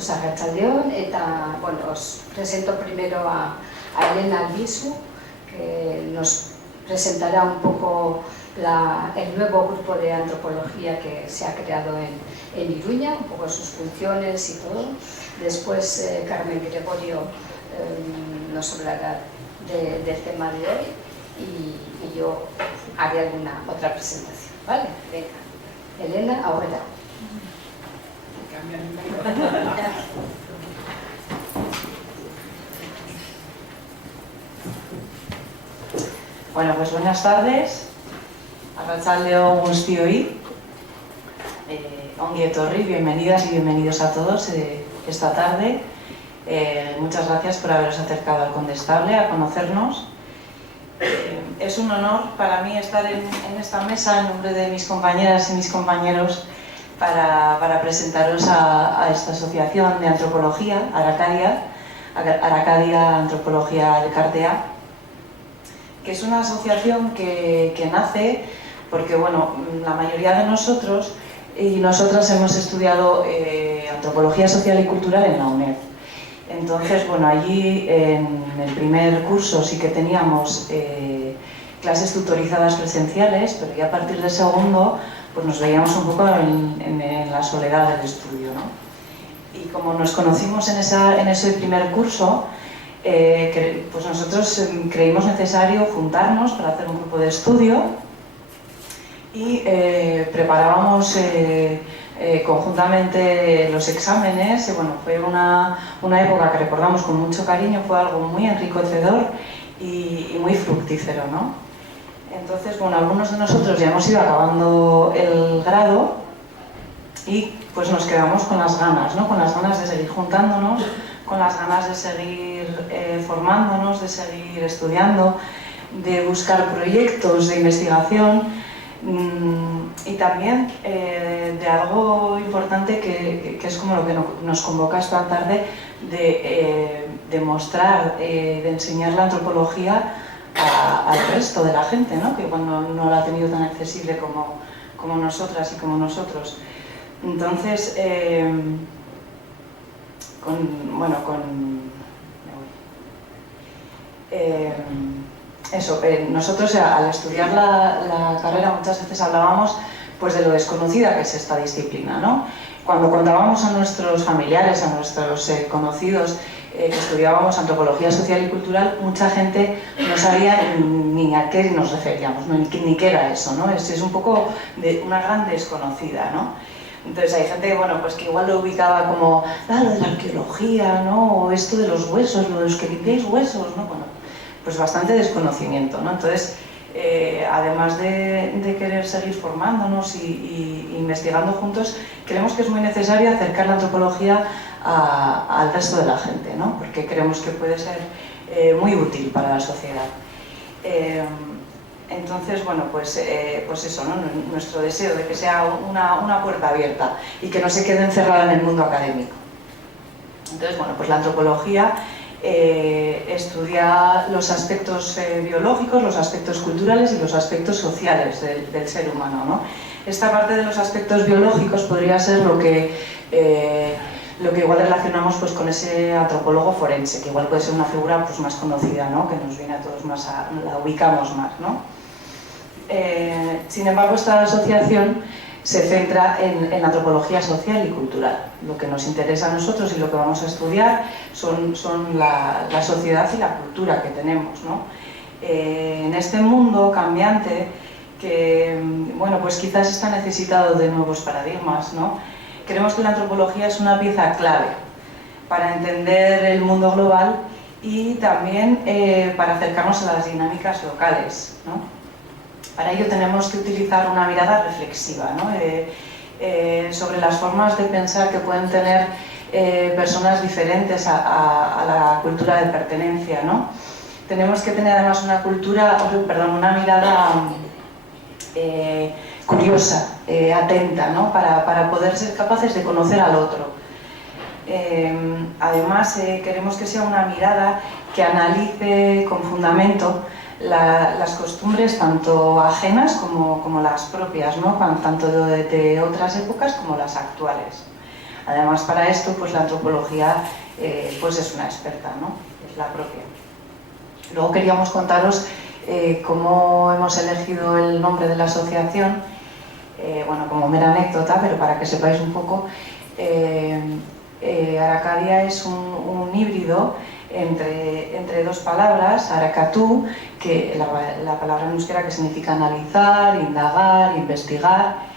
Pues arratsaldeon eta, bueno, os presento primero a Elena Albizu, que nos presentará un poco el nuevo grupo de antropología que se ha creado en Iruña, un poco sus funciones y todo. Después Carmen Gregorio nos hablará del tema de hoy y yo haré alguna otra presentación, ¿vale? Venga, Elena, ahora. Bueno, pues buenas tardes. Arratsaldeon guztioi. Ongi etorri, bienvenidas y bienvenidos a todos esta tarde. Muchas gracias por haberos acercado al Condestable a conocernos. Es un honor para mí estar en esta mesa en nombre de mis compañeras y mis compañeros para presentaros a esta asociación de antropología, Arakadia Antropología Elkartea, que es una asociación que nace porque, bueno, la mayoría de nosotros y nosotras hemos estudiado antropología social y cultural en la UNED. Entonces, bueno, allí en el primer curso sí que teníamos clases tutorizadas presenciales, pero ya a partir del segundo pues nos veíamos un poco en la soledad del estudio, ¿no? Y como nos conocimos en ese primer curso, pues nosotros creímos necesario juntarnos para hacer un grupo de estudio y preparábamos conjuntamente los exámenes. Y bueno, fue una época que recordamos con mucho cariño, fue algo muy enriquecedor y muy fructífero, ¿no? Entonces, bueno, algunos de nosotros ya hemos ido acabando el grado y pues nos quedamos con las ganas, ¿no? Con las ganas de seguir juntándonos, con las ganas de seguir formándonos, de seguir estudiando, de buscar proyectos de investigación y también de algo importante que es como lo que nos convoca esta tarde, de mostrar, de enseñar la antropología al resto de la gente, ¿no? Que igual no la ha tenido tan accesible como nosotras y como nosotros. Entonces, nosotros al estudiar la carrera muchas veces hablábamos pues de lo desconocida que es esta disciplina, ¿no? Cuando contábamos a nuestros familiares, a nuestros conocidos que estudiábamos antropología social y cultural, mucha gente no sabía ni a qué nos referíamos, ni qué era eso, ¿no? Es un poco de una gran desconocida, ¿no? Entonces hay gente, bueno, pues que igual lo ubicaba como lo de la arqueología, ¿no? O esto de los huesos, lo de los que limpiáis huesos, ¿no? Bueno, pues bastante desconocimiento, ¿no? Entonces, además de querer seguir formándonos y investigando juntos, creemos que es muy necesario acercar la antropología al resto de la gente, ¿no? Porque creemos que puede ser muy útil para la sociedad. Entonces, bueno, pues eso, ¿no? Nuestro deseo de que sea una puerta abierta y que no se quede encerrada en el mundo académico. Entonces, bueno, pues la antropología estudia los aspectos biológicos, los aspectos culturales y los aspectos sociales del ser humano, ¿no? Esta parte de los aspectos biológicos podría ser lo que igual relacionamos pues con ese antropólogo forense, que igual puede ser una figura pues más conocida, ¿no? Que nos viene a todos más, la ubicamos más, ¿no? Sin embargo, esta asociación se centra en antropología social y cultural. Lo que nos interesa a nosotros y lo que vamos a estudiar son la sociedad y la cultura que tenemos, ¿no? En este mundo cambiante que, bueno, pues quizás está necesitado de nuevos paradigmas, ¿no? Creemos que la antropología es una pieza clave para entender el mundo global y también para acercarnos a las dinámicas locales, ¿no? Para ello tenemos que utilizar una mirada reflexiva, ¿no? Sobre las formas de pensar que pueden tener personas diferentes a la cultura de pertenencia, ¿no? Tenemos que tener además una mirada curiosa, atenta, ¿no? Para poder ser capaces de conocer al otro. Además, queremos que sea una mirada que analice con fundamento las costumbres tanto ajenas como las propias, ¿no? Tanto de otras épocas como las actuales. Además, para esto, pues la antropología pues es una experta, ¿no? Es la propia. Luego queríamos contaros cómo hemos elegido el nombre de la asociación, bueno, como mera anécdota, pero para que sepáis un poco. Arcadia es un híbrido entre dos palabras, Arakatu, que la palabra en euskera que significa analizar, indagar, investigar,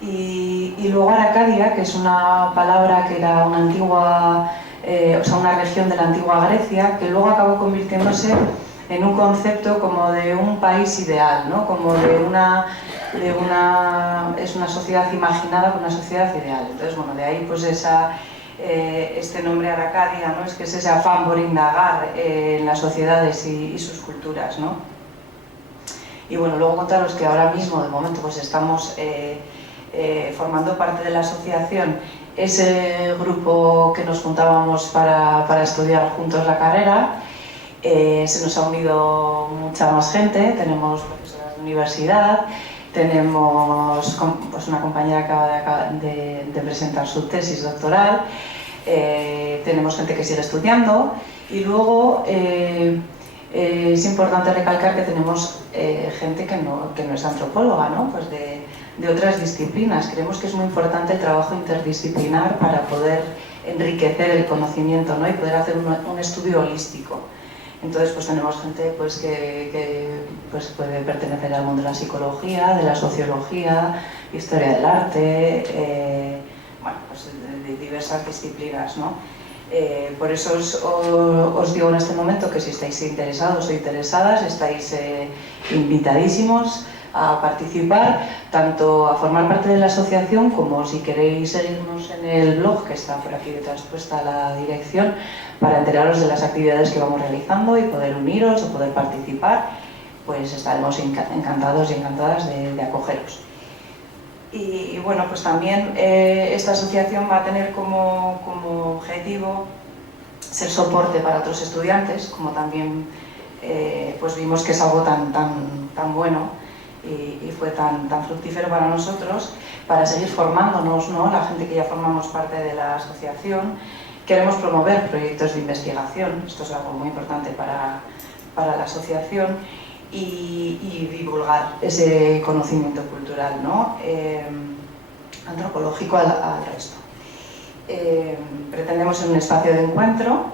y luego Arcadia, que es una palabra que era una antigua, o sea, una región de la antigua Grecia, que luego acabó convirtiéndose en un concepto como de un país ideal, ¿no? Como es una sociedad imaginada con una sociedad ideal. Entonces, bueno, de ahí pues este nombre Arcadia, ¿no? Es que es ese afán por indagar en las sociedades y sus culturas, ¿no? Y bueno, luego contaros que ahora mismo, de momento, pues estamos formando parte de la asociación, ese grupo que nos juntábamos para estudiar juntos la carrera. Se nos ha unido mucha más gente, tenemos profesoras de universidad, tenemos pues, una compañera que acaba de presentar su tesis doctoral, tenemos gente que sigue estudiando y luego es importante recalcar que tenemos gente que no es antropóloga, ¿no? Pues de otras disciplinas. Creemos que es muy importante el trabajo interdisciplinar para poder enriquecer el conocimiento, ¿no? Y poder hacer un estudio holístico. Entonces, pues tenemos gente pues, que pues, puede pertenecer al mundo de la psicología, de la sociología, historia del arte, bueno, pues de diversas disciplinas, ¿no? Por eso os digo en este momento que si estáis interesados o interesadas, estáis invitadísimos a participar, tanto a formar parte de la asociación como si queréis seguirnos en el blog, que está por aquí detrás puesta la dirección, para enteraros de las actividades que vamos realizando y poder uniros o poder participar, pues estaremos encantados y encantadas de acogeros. Y bueno, pues también esta asociación va a tener como objetivo ser soporte para otros estudiantes, como también pues vimos que es algo tan bueno y fue tan fructífero para nosotros, para seguir formándonos, ¿no? La gente que ya formamos parte de la asociación. Queremos promover proyectos de investigación, esto es algo muy importante para la asociación, y divulgar ese conocimiento cultural, ¿no? Antropológico al resto. Pretendemos ser un espacio de encuentro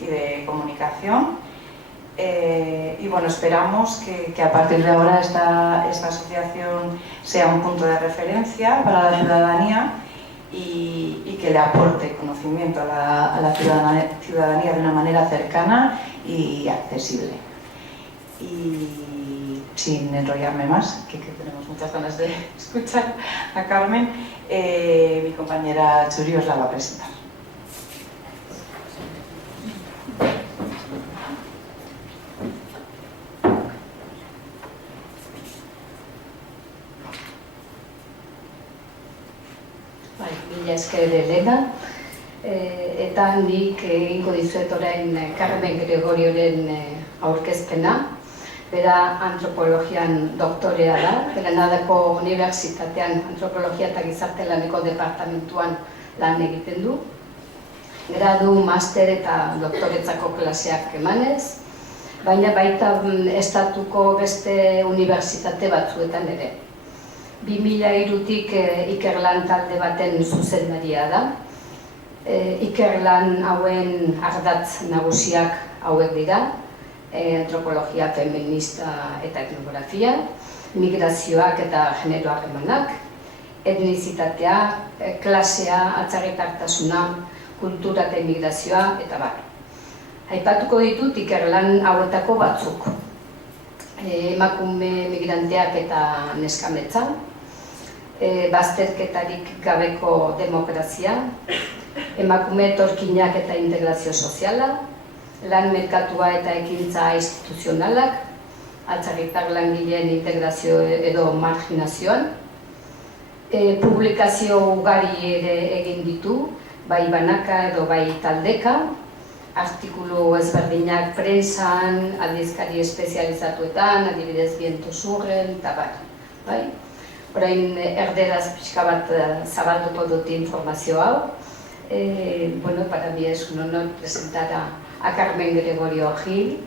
y de comunicación, y bueno, esperamos que a partir de ahora esta asociación sea un punto de referencia para la ciudadanía y que le aporte conocimiento a la ciudadanía de una manera cercana y accesible. Y sin enrollarme más, que tenemos muchas ganas de escuchar a Carmen, mi compañera Churi os la va a presentar. Mila esker Elena, eta nik egingo dizuet orain Carmen Gregorioren aurkezpena. Bera antropologian doktorea da, Granadako Unibertsitatean antropologia eta gizarte laneko departamentuan lan egiten du. Gradu, master eta doktoretzako klaseak emanez, baina baita estatuko beste unibertsitate batzuetan ere. 2003tik ikerlan talde baten zuzendaria da. Ikerlan hauen ardatz nagusiak hauek dira, antropologia feminista eta etnografia, migrazioak eta genero harremanak, etnizitatea, klasea, atzerritartasuna, kultura eta migrazioa eta bar. Aipatuko ditut ikerlan hauetako batzuk. Emakume migranteak eta neskametza, bazterketarik gabeko demokrazia, emakume etorkinak eta integrazio soziala, lan merkatua eta ekintza instituzionalak, atzerritar langileen integrazio edo marginazioan, publikazio ugari ere egin ditu, bai banaka edo bai taldeka, artikulu ezberdinak prensan, aldizkari espezializatuetan, adibidez Viento Surren, eta bai. Orain erderaz pixka bat zabalduko dut informazio hau. Bueno, para mí es un honor presentar a Carmen Gregorio Gil.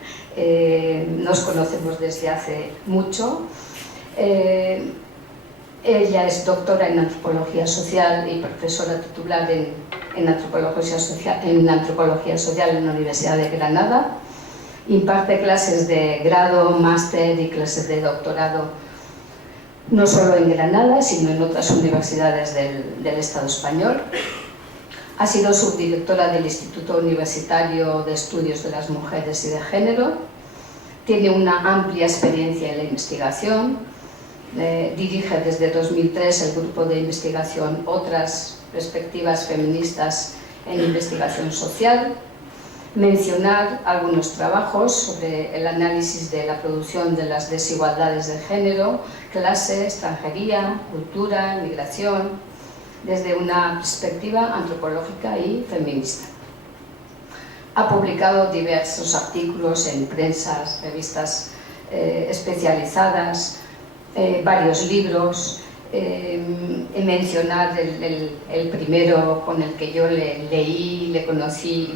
Nos conocemos desde hace mucho. Ella es doctora en Antropología Social y profesora titular en Antropología Social en la Universidad de Granada. Imparte clases de grado, máster y clases de doctorado no solo en Granada, sino en otras universidades del Estado español. Ha sido subdirectora del Instituto Universitario de Estudios de las Mujeres y de Género. Tiene una amplia experiencia en la investigación. Dirige desde 2003 el grupo de investigación Otras Perspectivas Feministas en Investigación Social. Mencionar algunos trabajos sobre el análisis de la producción de las desigualdades de género, clase, extranjería, cultura, migración, desde una perspectiva antropológica y feminista. Ha publicado diversos artículos en prensas, revistas especializadas, varios libros. Mencionar el primero con el que yo le leí, le conocí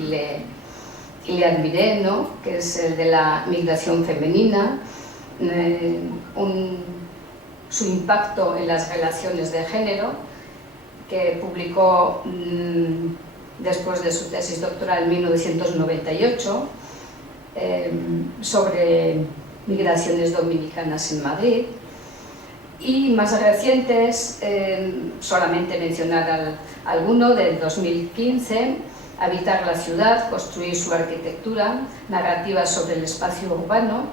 y le admiré, ¿no? Que es el de la migración femenina, su impacto en las relaciones de género, que publicó después de su tesis doctoral en 1998 sobre migraciones dominicanas en Madrid. Y más recientes, solamente mencionar alguno, del 2015, Habitar la ciudad, construir su arquitectura, narrativas sobre el espacio urbano,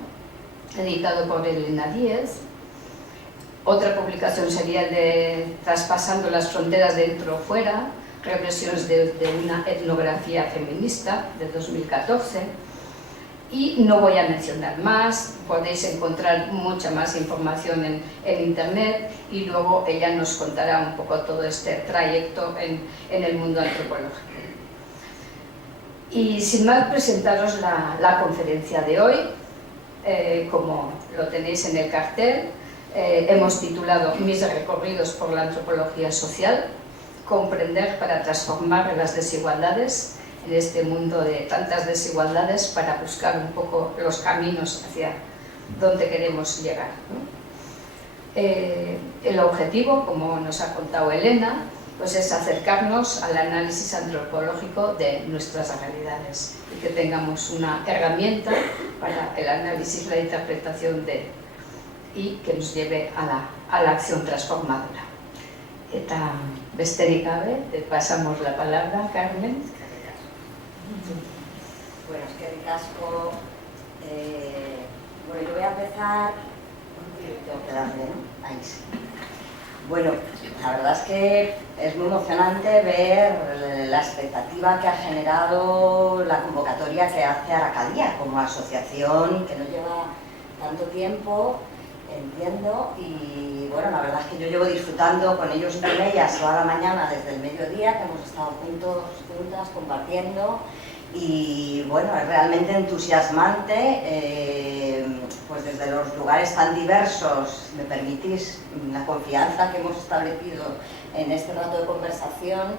editado por Elena Díez. Otra publicación sería el de Traspasando las fronteras dentro o fuera, reflexiones de una etnografía feminista, de 2014. Y no voy a mencionar más, podéis encontrar mucha más información en internet, y luego ella nos contará un poco todo este trayecto en el mundo antropológico. Y sin más, presentaros la conferencia de hoy. Como lo tenéis en el cartel, hemos titulado Mis recorridos por la antropología social, comprender para transformar las desigualdades en este mundo de tantas desigualdades, para buscar un poco los caminos hacia donde queremos llegar, ¿no? El objetivo, como nos ha contado Elena, pues es acercarnos al análisis antropológico de nuestras realidades y que tengamos una herramienta para el análisis, la interpretación y que nos lleve a la acción transformadora. Eta besterik gabe, te pasamos la palabra, Carmen. Bueno, es que ricasco. Bueno, yo voy a empezar. Tengo que darle, ¿no? Ahí sí. Bueno, la verdad es que es muy emocionante ver la expectativa que ha generado la convocatoria que hace Aracadía como asociación que no lleva tanto tiempo, entiendo, y bueno, la verdad es que yo llevo disfrutando con ellos y con ellas toda la mañana desde el mediodía, que hemos estado juntas, compartiendo, y bueno, es realmente entusiasmante, pues desde los lugares tan diversos, me permitís, la confianza que hemos establecido en este rato de conversación,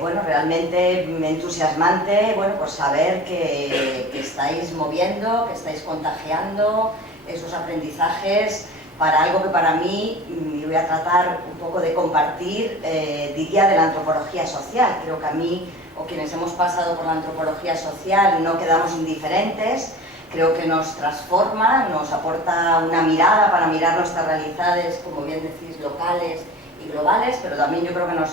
bueno, realmente entusiasmante, bueno, pues saber que estáis moviendo, que estáis contagiando esos aprendizajes para algo que para mí, y voy a tratar un poco de compartir, diría de la antropología social. Creo que a mí, o quienes hemos pasado por la antropología social, no quedamos indiferentes. Creo que nos transforma, nos aporta una mirada para mirar nuestras realidades, como bien decís, locales y globales, pero también yo creo que nos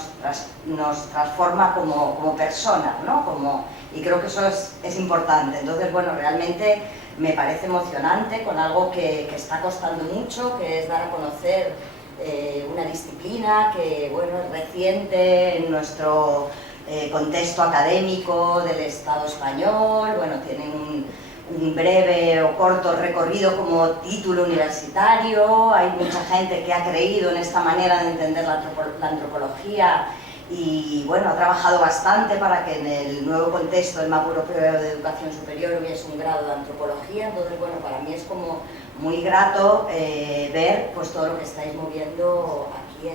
transforma como personas, ¿no? Y creo que eso es importante. Entonces, bueno, realmente me parece emocionante con algo que está costando mucho, que es dar a conocer una disciplina que, bueno, es reciente en nuestro contexto académico del Estado español. Bueno, tienen un breve o corto recorrido como título universitario. Hay mucha gente que ha creído en esta manera de entender la antropología y bueno, ha trabajado bastante para que en el nuevo contexto del mapa europeo de educación superior hubiese un grado de antropología. Entonces, bueno, para mí es como muy grato ver pues todo lo que estáis moviendo aquí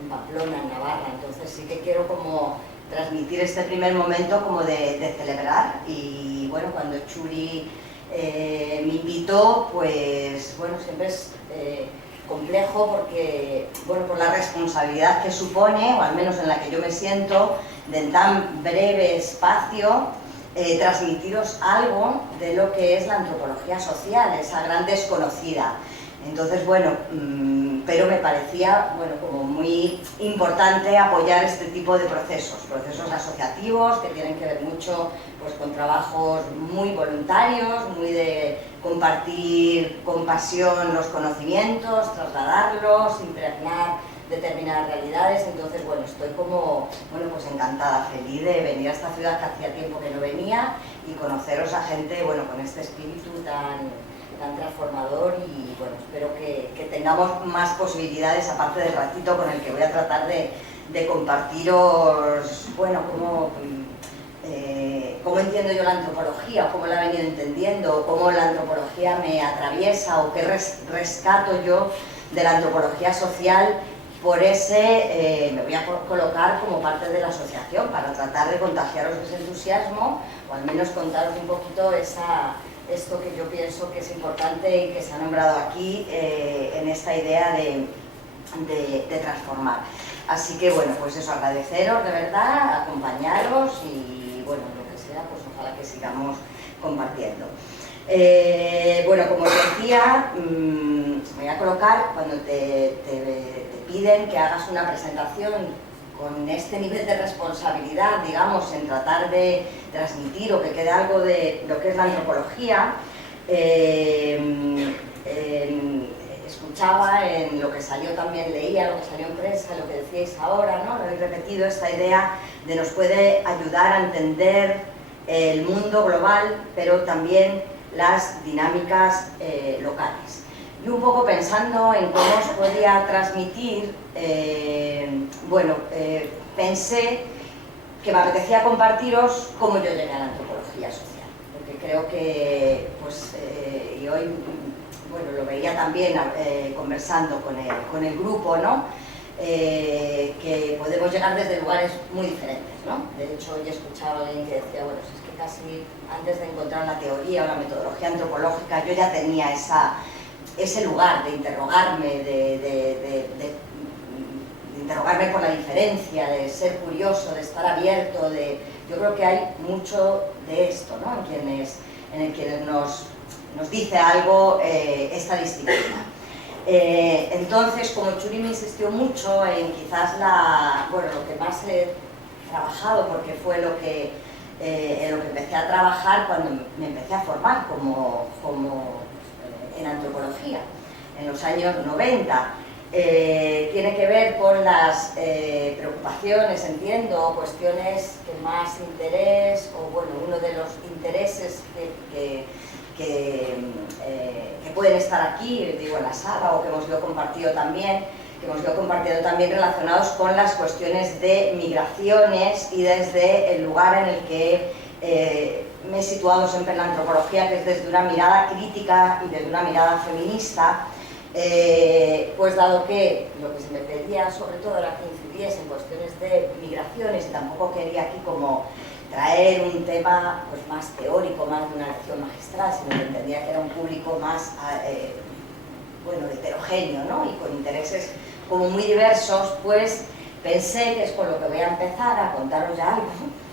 en Pamplona, en Navarra. Entonces sí que quiero como transmitir este primer momento como de celebrar. Y bueno, cuando Txuri me invitó, pues bueno, siempre es complejo porque, bueno, por la responsabilidad que supone, o al menos en la que yo me siento, de en tan breve espacio transmitiros algo de lo que es la antropología social, esa gran desconocida. Entonces, bueno, pero me parecía, bueno, como muy importante apoyar este tipo de procesos asociativos que tienen que ver mucho pues, con trabajos muy voluntarios, muy de compartir con pasión los conocimientos, trasladarlos, impregnar determinadas realidades. Entonces, bueno, estoy como, bueno, pues encantada, feliz de venir a esta ciudad que hacía tiempo que no venía y conoceros a gente, bueno, con este espíritu tan transformador y bueno, espero que tengamos más posibilidades aparte del ratito con el que voy a tratar de compartiros, bueno, cómo entiendo yo la antropología, cómo la he venido entendiendo, cómo la antropología me atraviesa o qué rescato yo de la antropología social. Por ese me voy a colocar como parte de la asociación para tratar de contagiaros ese entusiasmo o al menos contaros un poquito esto que yo pienso que es importante y que se ha nombrado aquí en esta idea de transformar. Así que bueno, pues eso, agradeceros de verdad, acompañaros y bueno, lo que sea, pues ojalá que sigamos compartiendo. Bueno, como os decía, me voy a colocar cuando te piden que hagas una presentación con este nivel de responsabilidad, digamos, en tratar de transmitir o que quede algo de lo que es la antropología. Escuchaba en lo que salió también, leía lo que salió en prensa, lo que decíais ahora, ¿no? Lo habéis repetido, esta idea de nos puede ayudar a entender el mundo global, pero también las dinámicas locales. Y un poco pensando en cómo os podía transmitir, pensé que me apetecía compartiros cómo yo llegué a la antropología social, porque creo que, pues, y hoy, bueno, lo veía también conversando con el grupo, ¿no? Que podemos llegar desde lugares muy diferentes, ¿no? De hecho, hoy escuchaba a alguien que decía, bueno, es que casi antes de encontrar la teoría o la metodología antropológica, yo ya tenía ese lugar de interrogarme, de interrogarme por la diferencia, de ser curioso, de estar abierto, yo creo que hay mucho de esto, ¿no? en quienes nos dice algo esta disciplina. Entonces, como Txuri me insistió mucho en quizás lo que más he trabajado, porque fue en lo que empecé a trabajar cuando me empecé a formar como en antropología, en los años 90. Tiene que ver con las preocupaciones, entiendo, cuestiones que más interés, o bueno, uno de los intereses que pueden estar aquí, digo, en la sala, o que hemos ido compartido también, relacionados con las cuestiones de migraciones y desde el lugar en el que me he situado siempre en la antropología, que es desde una mirada crítica y desde una mirada feminista, pues dado que lo que se me pedía sobre todo era que incidiese en cuestiones de migraciones y tampoco quería aquí como traer un tema pues más teórico, más de una lección magistral, sino que entendía que era un público más heterogéneo, ¿no? Y con intereses como muy diversos, pues pensé que es con lo que voy a empezar a contaros ya algo.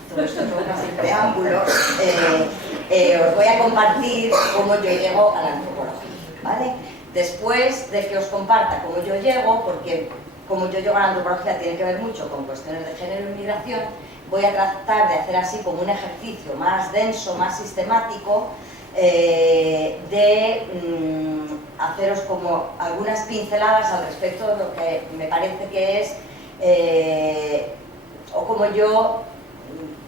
Todo esto es casi preámbulos. Os voy a compartir cómo yo llego a la antropología, ¿vale? Después de que os comparta cómo yo llego, porque cómo yo llego a la antropología tiene que ver mucho con cuestiones de género y migración, voy a tratar de hacer así como un ejercicio más denso, más sistemático, haceros como algunas pinceladas al respecto de lo que me parece que es, o como yo,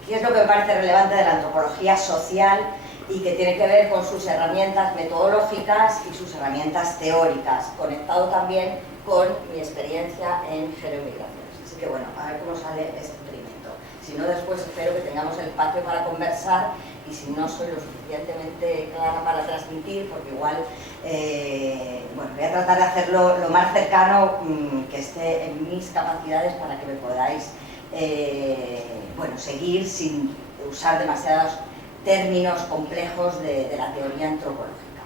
qué es lo que me parece relevante de la antropología social y que tiene que ver con sus herramientas metodológicas y sus herramientas teóricas, conectado también con mi experiencia en género y migraciones. Así que bueno, a ver cómo sale este experimento. Si no, después espero que tengamos el espacio para conversar y si no soy lo suficientemente clara para transmitir, porque igual Bueno, voy a tratar de hacerlo lo más cercano que esté en mis capacidades para que me podáis bueno, seguir sin usar demasiados términos complejos de la teoría antropológica.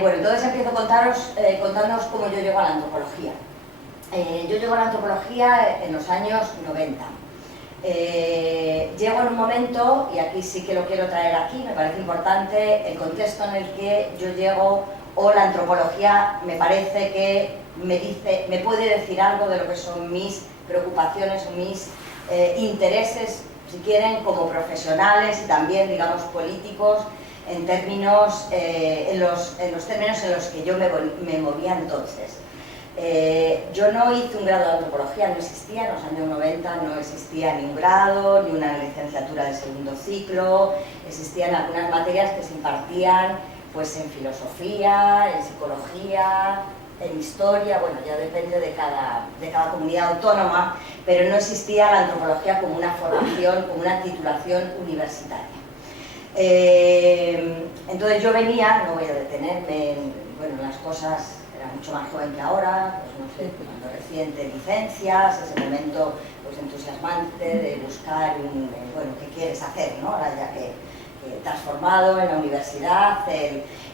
Bueno, entonces empiezo contándoos cómo yo llego a la antropología. Yo llego a la antropología en los años 90. Llego en un momento, y aquí sí que lo quiero traer aquí, me parece importante el contexto en el que yo llego, o la antropología me parece que me puede decir algo de lo que son mis preocupaciones o mis intereses, si quieren, como profesionales y también, digamos, políticos, en términos, en los términos en los que yo me movía entonces. Yo no hice un grado de antropología, no existía, en los años 90 no existía ni un grado, ni una licenciatura de segundo ciclo, existían algunas materias que se impartían pues, en filosofía, en psicología, en historia, bueno, ya depende de cada comunidad autónoma, pero no existía la antropología como una formación, como una titulación universitaria. Entonces yo venía, no voy a detenerme en las cosas, era mucho más joven que ahora, pues no sé, cuando reciente licencias, ese momento pues entusiasmante de buscar bueno, ¿qué quieres hacer? ¿No? Ahora ya que transformado en la universidad,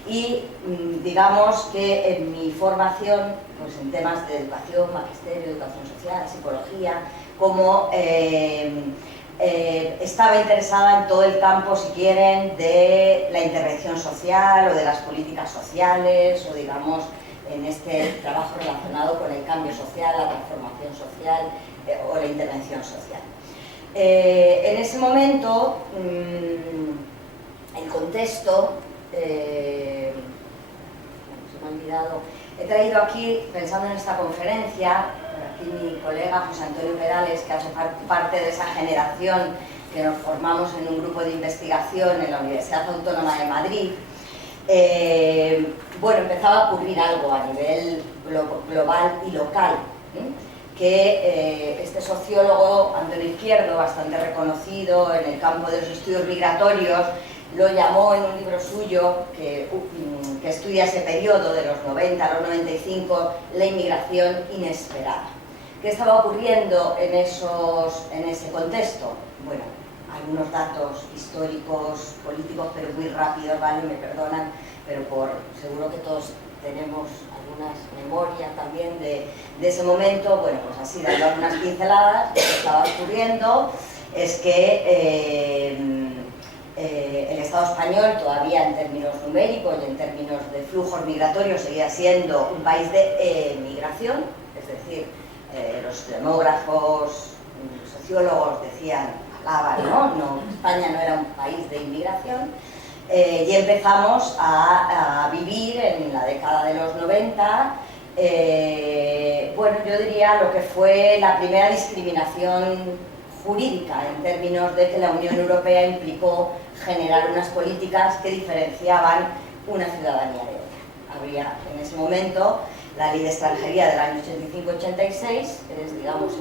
y digamos que en mi formación, pues en temas de educación, magisterio, educación social, psicología, como estaba interesada en todo el campo, si quieren, de la intervención social o de las políticas sociales, o digamos, en este trabajo relacionado con el cambio social, la transformación social o la intervención social. En ese momento, el contexto, se me ha olvidado, he traído aquí, pensando en esta conferencia, aquí mi colega José Antonio Perales, que hace parte de esa generación que nos formamos en un grupo de investigación en la Universidad Autónoma de Madrid. Bueno, empezaba a ocurrir algo a nivel global y local, que este sociólogo, Antonio Izquierdo, bastante reconocido en el campo de los estudios migratorios, lo llamó en un libro suyo que estudia ese periodo de los 90 a los 95, la inmigración inesperada. ¿Qué estaba ocurriendo en ese contexto? Bueno, algunos datos históricos, políticos, pero muy rápidos, ¿vale? Me perdonan, pero seguro que todos tenemos algunas memorias también de ese momento. Bueno, pues así, dando algunas pinceladas, lo que estaba ocurriendo es que el Estado español, todavía en términos numéricos y en términos de flujos migratorios, seguía siendo un país de migración, es decir, los demógrafos, sociólogos hablaban, ¿no? España no era un país de inmigración, y empezamos a vivir en la década de los 90, bueno, yo diría lo que fue la primera discriminación jurídica, en términos de que la Unión Europea implicó generar unas políticas que diferenciaban una ciudadanía de otra. Habría en ese momento la Ley de Extranjería del año 85-86, que es, digamos,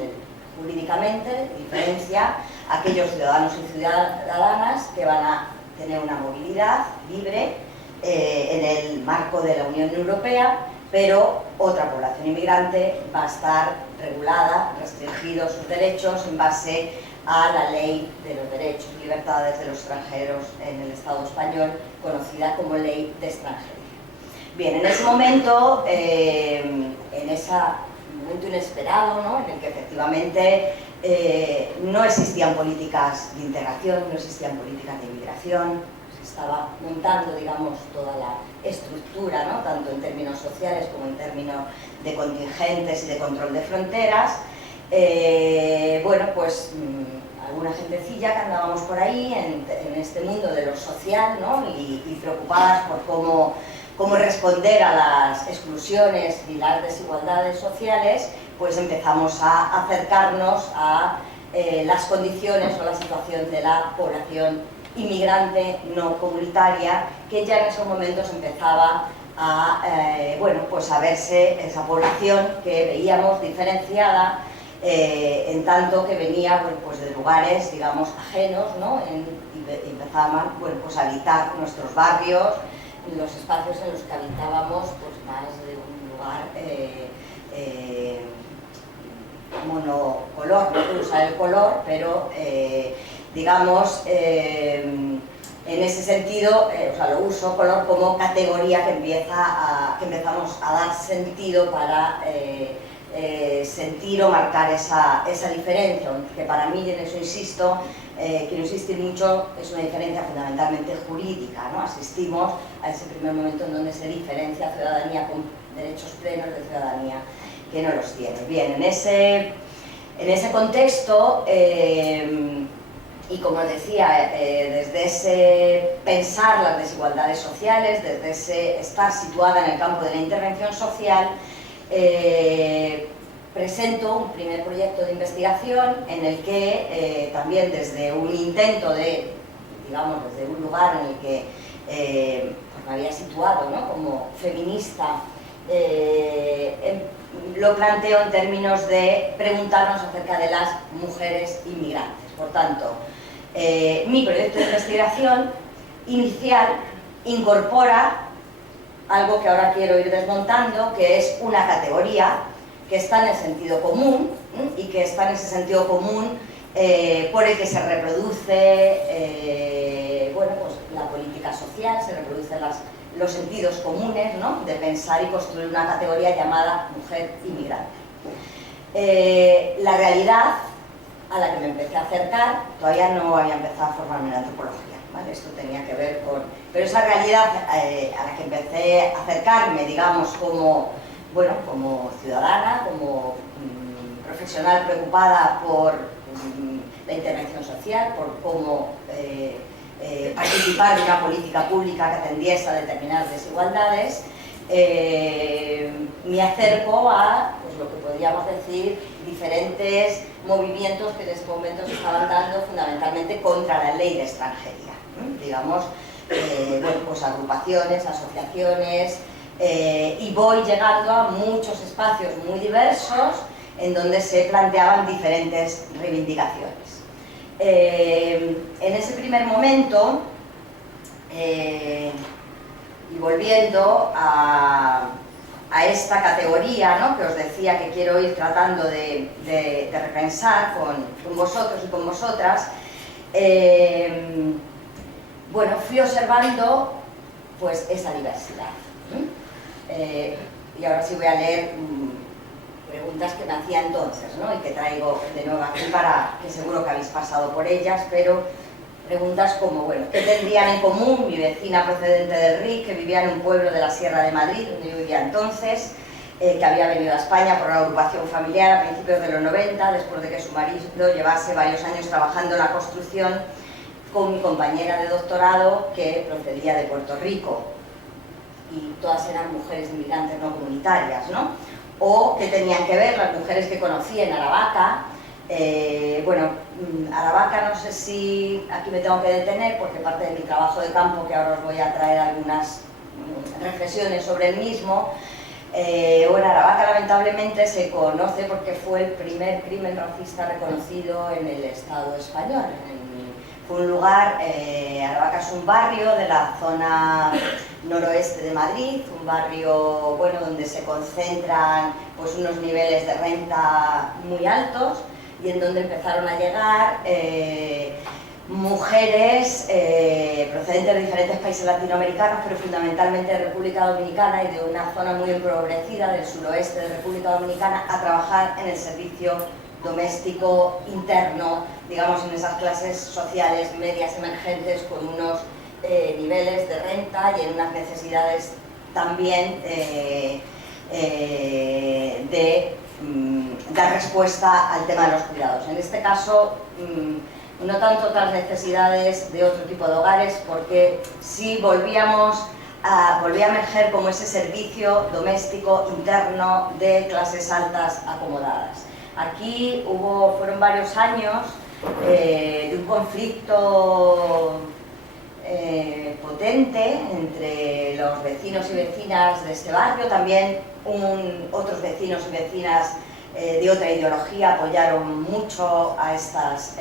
jurídicamente diferencia a aquellos ciudadanos y ciudadanas que van a tener una movilidad libre en el marco de la Unión Europea, pero otra población inmigrante va a estar regulada, restringidos sus derechos en base a la Ley de los Derechos y Libertades de los Extranjeros en el Estado español, conocida como Ley de Extranjería. Bien, en ese momento, en ese momento inesperado, ¿no? En el que efectivamente no existían políticas de integración, no existían políticas de inmigración, se estaba montando, digamos, toda la estructura, ¿no? Tanto en términos sociales como en términos de contingentes y de control de fronteras. Bueno, pues alguna gentecilla que andábamos por ahí en este mundo de lo social, ¿no? y preocupadas por cómo responder a las exclusiones y las desigualdades sociales, pues empezamos a acercarnos a las condiciones o la situación de la población inmigrante no comunitaria, que ya en esos momentos empezaba bueno, pues a verse esa población que veíamos diferenciada, en tanto que venía, bueno, pues de lugares, digamos, ajenos, ¿no? Y empezaban, bueno, pues a habitar nuestros barrios, los espacios en los que habitábamos pues más de un lugar monocolor, no quiero usar el color, pero digamos en ese sentido, o sea, lo uso color como categoría que empezamos a dar sentido para sentir o marcar esa diferencia, que para mí, y en eso insisto, quiero insistir mucho, es una diferencia fundamentalmente jurídica, ¿no? Asistimos a ese primer momento en donde se diferencia ciudadanía con derechos plenos de ciudadanía que no los tiene. Bien, en ese contexto, y como decía, desde ese pensar las desigualdades sociales, desde ese estar situada en el campo de la intervención social, presento un primer proyecto de investigación en el que también desde un intento de, digamos, desde un lugar en el que pues me había situado, ¿no?, como feminista, lo planteo en términos de preguntarnos acerca de las mujeres inmigrantes. Por tanto, mi proyecto de investigación inicial incorpora algo que ahora quiero ir desmontando, que es una categoría que está en el sentido común, y que está en ese sentido común por el que se reproduce bueno, pues la política social, se reproducen los sentidos comunes, ¿no?, de pensar y construir una categoría llamada mujer inmigrante. La realidad a la que me empecé a acercar, todavía no había empezado a formarme en antropología, ¿vale? Esto tenía que ver con... Pero esa realidad a la que empecé a acercarme, digamos, como, bueno, como ciudadana, como profesional preocupada por la intervención social, por cómo participar en una política pública que atendiese a determinadas desigualdades, me acerco a, pues, lo que podríamos decir, diferentes movimientos que en ese momento se estaban dando fundamentalmente contra la ley de extranjería, digamos, bueno, pues agrupaciones, asociaciones, y voy llegando a muchos espacios muy diversos en donde se planteaban diferentes reivindicaciones. En ese primer momento, y volviendo a esta categoría, ¿no?, que os decía que quiero ir tratando de repensar con vosotros y con vosotras, bueno, fui observando pues esa diversidad. Y ahora sí voy a leer preguntas que me hacía entonces, ¿no?, y que traigo de nuevo aquí para que seguro que habéis pasado por ellas, pero preguntas como, bueno, ¿qué tendrían en común mi vecina procedente del RIC, que vivía en un pueblo de la Sierra de Madrid, donde yo vivía entonces, que había venido a España por una agrupación familiar a principios de los 90, después de que su marido llevase varios años trabajando en la construcción con mi compañera de doctorado, que procedía de Puerto Rico, y todas eran mujeres inmigrantes no comunitarias, ¿no? O qué tenían que ver las mujeres que conocí en Aravaca. Bueno, Aravaca no sé si aquí me tengo que detener porque parte de mi trabajo de campo, que ahora os voy a traer algunas reflexiones sobre el mismo. Bueno, Aravaca lamentablemente se conoce porque fue el primer crimen racista reconocido en el Estado español. Fue un lugar, Aravaca es un barrio de la zona noroeste de Madrid, un barrio, bueno, donde se concentran pues unos niveles de renta muy altos, y en donde empezaron a llegar mujeres procedentes de diferentes países latinoamericanos, pero fundamentalmente de República Dominicana y de una zona muy empobrecida del suroeste de República Dominicana, a trabajar en el servicio doméstico interno, digamos, en esas clases sociales medias emergentes, con unos niveles de renta y en unas necesidades también de dar respuesta al tema de los cuidados. En este caso, no tanto otras necesidades de otro tipo de hogares, porque sí volvía a emerger como ese servicio doméstico interno de clases altas acomodadas. Aquí fueron varios años de un conflicto potente entre los vecinos y vecinas de este barrio. También otros vecinos y vecinas de otra ideología apoyaron mucho a estas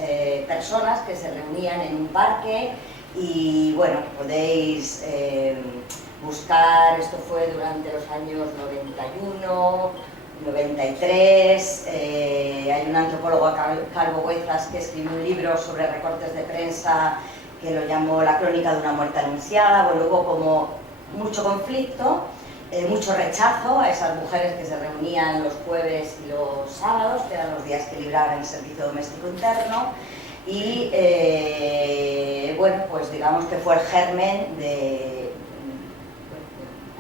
personas que se reunían en un parque, y bueno, podéis buscar, esto fue durante los años 91, 93, hay un antropólogo, Calvo Huezas, que escribió un libro sobre recortes de prensa que lo llamó La crónica de una muerte anunciada. Bueno, hubo como mucho conflicto, mucho rechazo a esas mujeres que se reunían los jueves y los sábados, que eran los días que libraban el servicio doméstico interno, y bueno, pues digamos que fue el germen del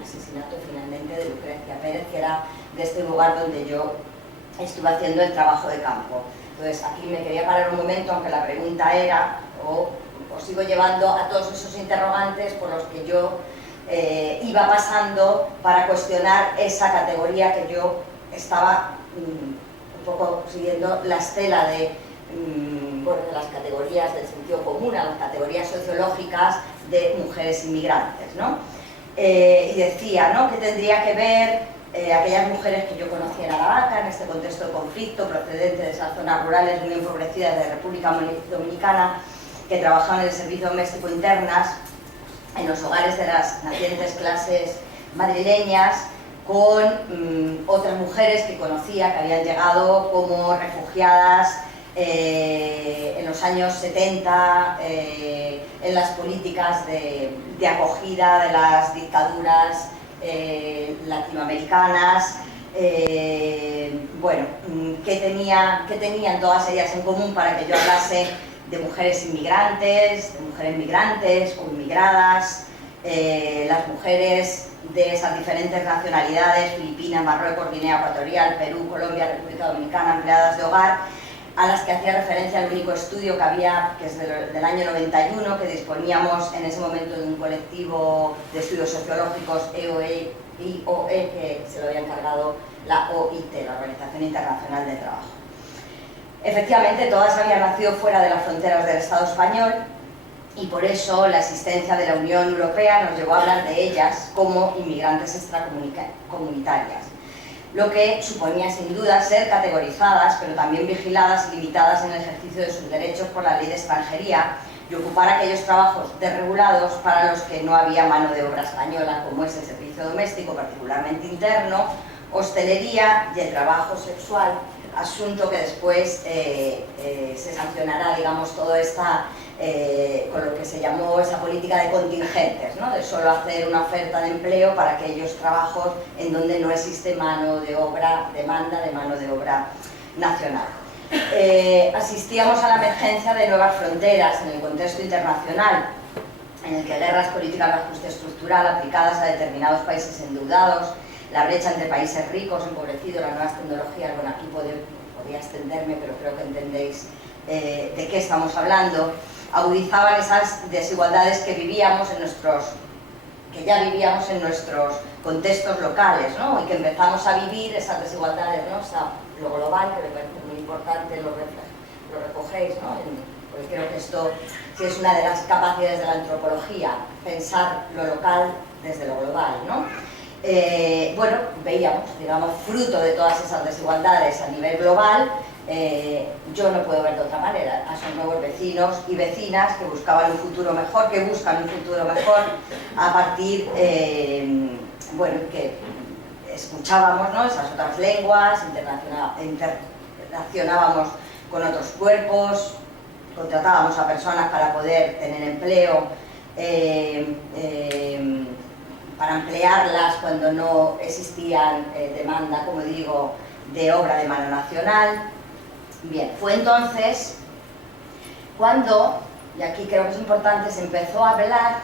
asesinato finalmente de Lucrecia Pérez, que era de este lugar donde yo estuve haciendo el trabajo de campo. Entonces aquí me quería parar un momento, aunque la pregunta era, os sigo llevando a todos esos interrogantes por los que yo iba pasando para cuestionar esa categoría que yo estaba un poco siguiendo la estela de, bueno, de las categorías del sentido común, a las categorías sociológicas de mujeres inmigrantes, ¿no? Y decía, ¿no?, que tendría que ver aquellas mujeres que yo conocía en Aravaca, en este contexto de conflicto, procedente de esas zonas rurales muy empobrecidas de República Dominicana, que trabajaban en el servicio doméstico internas, en los hogares de las nacientes clases madrileñas, con otras mujeres que conocía que habían llegado como refugiadas en los años 70 en las políticas de acogida de las dictaduras latinoamericanas. Bueno, ¿qué tenían todas ellas en común para que yo hablase de mujeres inmigrantes, de mujeres migrantes o inmigradas, las mujeres de esas diferentes nacionalidades, Filipinas, Marruecos, Guinea Ecuatorial, Perú, Colombia, República Dominicana, empleadas de hogar, a las que hacía referencia el único estudio que había, que es del año 91, que disponíamos en ese momento de un colectivo de estudios sociológicos IOE, que se lo había encargado la OIT, la Organización Internacional del Trabajo. Efectivamente, todas habían nacido fuera de las fronteras del Estado español y por eso la existencia de la Unión Europea nos llevó a hablar de ellas como inmigrantes extracomunitarias, lo que suponía sin duda ser categorizadas, pero también vigiladas y limitadas en el ejercicio de sus derechos por la ley de extranjería y ocupar aquellos trabajos desregulados para los que no había mano de obra española, como es el servicio doméstico, particularmente interno, hostelería y el trabajo sexual, asunto que después se sancionará, digamos, todo esta, con lo que se llamó esa política de contingentes, ¿no?, de solo hacer una oferta de empleo para aquellos trabajos en donde no existe mano de obra, demanda de mano de obra nacional. Asistíamos a la emergencia de nuevas fronteras en el contexto internacional, en el que guerras políticas de ajuste estructural aplicadas a determinados países endeudados, la brecha entre países ricos, empobrecidos, las nuevas tecnologías, bueno, aquí podría extenderme, pero creo que entendéis de qué estamos hablando, agudizaban esas desigualdades que ya vivíamos en nuestros contextos locales, ¿no?, y que empezamos a vivir esas desigualdades, ¿no?, o sea, lo global, que me parece muy importante, lo recogéis, ¿no?, porque creo que esto sí es una de las capacidades de la antropología, pensar lo local desde lo global, ¿no? Bueno, veíamos, digamos, fruto de todas esas desigualdades a nivel global, yo no puedo ver de otra manera, a esos nuevos vecinos y vecinas que buscaban un futuro mejor, que buscan un futuro mejor a partir, bueno, que escuchábamos, ¿no?, esas otras lenguas, interaccionábamos con otros cuerpos, contratábamos a personas para poder tener empleo, para emplearlas cuando no existían demanda, como digo, de obra de mano nacional. Bien, fue entonces cuando, y aquí creo que es importante, se empezó a hablar,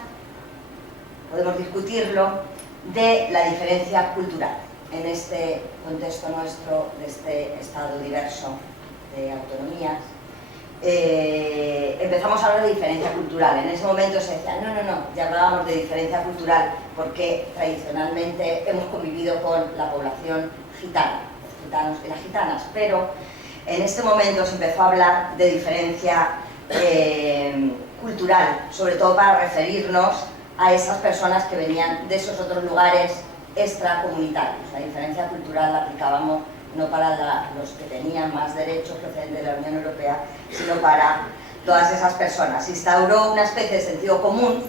podemos discutirlo, de la diferencia cultural en este contexto nuestro, de este estado diverso de autonomías. Empezamos a hablar de diferencia cultural. En ese momento se decía, no, ya hablábamos de diferencia cultural porque tradicionalmente hemos convivido con la población gitana, los gitanos y las gitanas, pero en este momento se empezó a hablar de diferencia cultural, sobre todo para referirnos a esas personas que venían de esos otros lugares extracomunitarios. La diferencia cultural la aplicábamos no para los que tenían más derechos procedentes de la Unión Europea, sino para todas esas personas. Se instauró una especie de sentido común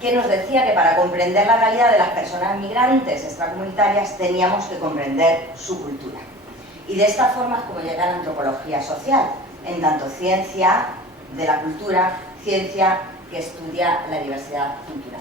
que nos decía que para comprender la realidad de las personas migrantes extracomunitarias teníamos que comprender su cultura. Y de esta forma es como llega la antropología social, en tanto ciencia de la cultura, ciencia que estudia la diversidad cultural.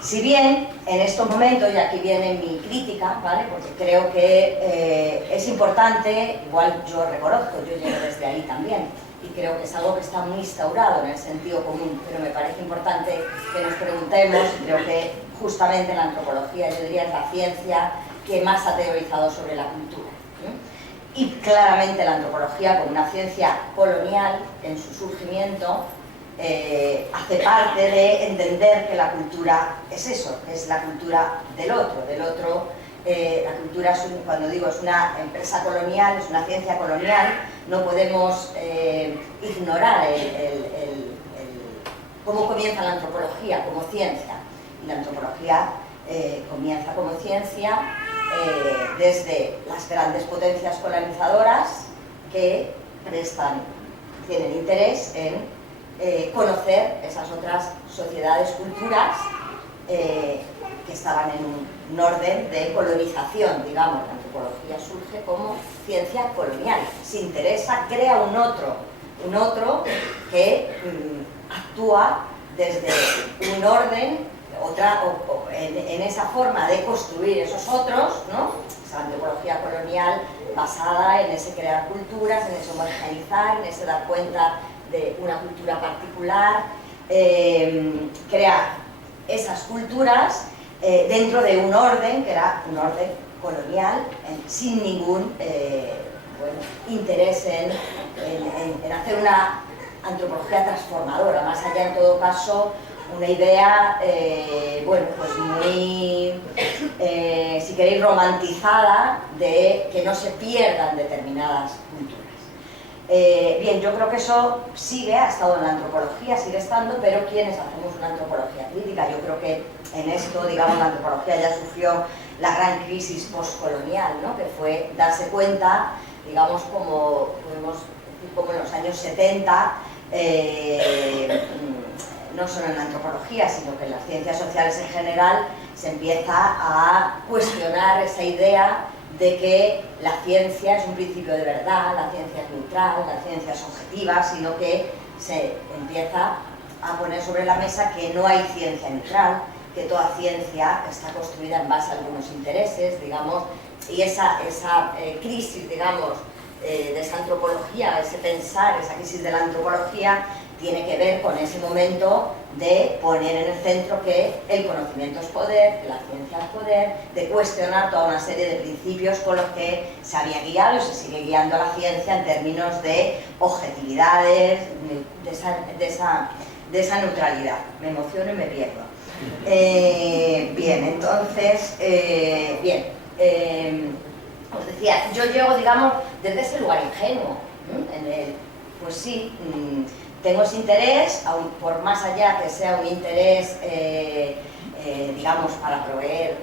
Si bien en estos momentos, y aquí viene mi crítica, ¿vale? Porque creo que es importante, igual yo reconozco, yo llego desde ahí también, y creo que es algo que está muy instaurado en el sentido común, pero me parece importante que nos preguntemos, y creo que justamente la antropología, yo diría, es la ciencia que más ha teorizado sobre la cultura. Y claramente la antropología, como una ciencia colonial en su surgimiento, hace parte de entender que la cultura es eso, es la cultura del otro. La cultura, cuando digo es una empresa colonial, es una ciencia colonial, no podemos ignorar cómo comienza la antropología como ciencia. Y la antropología comienza como ciencia desde las grandes potencias colonizadoras que tienen interés en conocer esas otras sociedades, culturas que estaban en un orden de colonización, digamos. La antropología surge como ciencia colonial, se interesa, crea un otro que actúa desde un orden, en esa forma de construir esos otros, ¿no? Esa antropología colonial basada en ese crear culturas, en ese homogeneizar, en ese dar cuenta de una cultura particular, crea esas culturas dentro de un orden que era un orden colonial, sin ningún interés en hacer una antropología transformadora, más allá en todo caso una idea, pues muy, si queréis, romantizada de que no se pierdan determinadas culturas. Bien, yo creo que eso ha estado en la antropología, sigue estando, pero ¿quiénes hacemos una antropología crítica? Yo creo que en esto, digamos, la antropología ya sufrió la gran crisis postcolonial, ¿no? Que fue darse cuenta, digamos, como podemos decir, como en los años 70, no solo en la antropología, sino que en las ciencias sociales en general, se empieza a cuestionar esa idea de que la ciencia es un principio de verdad, la ciencia es neutral, la ciencia es objetiva, sino que se empieza a poner sobre la mesa que no hay ciencia neutral, que toda ciencia está construida en base a algunos intereses, digamos, y esa crisis, digamos, de esa antropología, ese pensar, esa crisis de la antropología, tiene que ver con ese momento de poner en el centro que el conocimiento es poder, que la ciencia es poder, de cuestionar toda una serie de principios con los que se había guiado y se sigue guiando la ciencia en términos de objetividades, de esa neutralidad. Me emociono y me pierdo. Bien, entonces, os decía, yo llego, digamos, desde ese lugar ingenuo, pues sí, tengo ese interés, aun por más allá que sea un interés, digamos, para proveer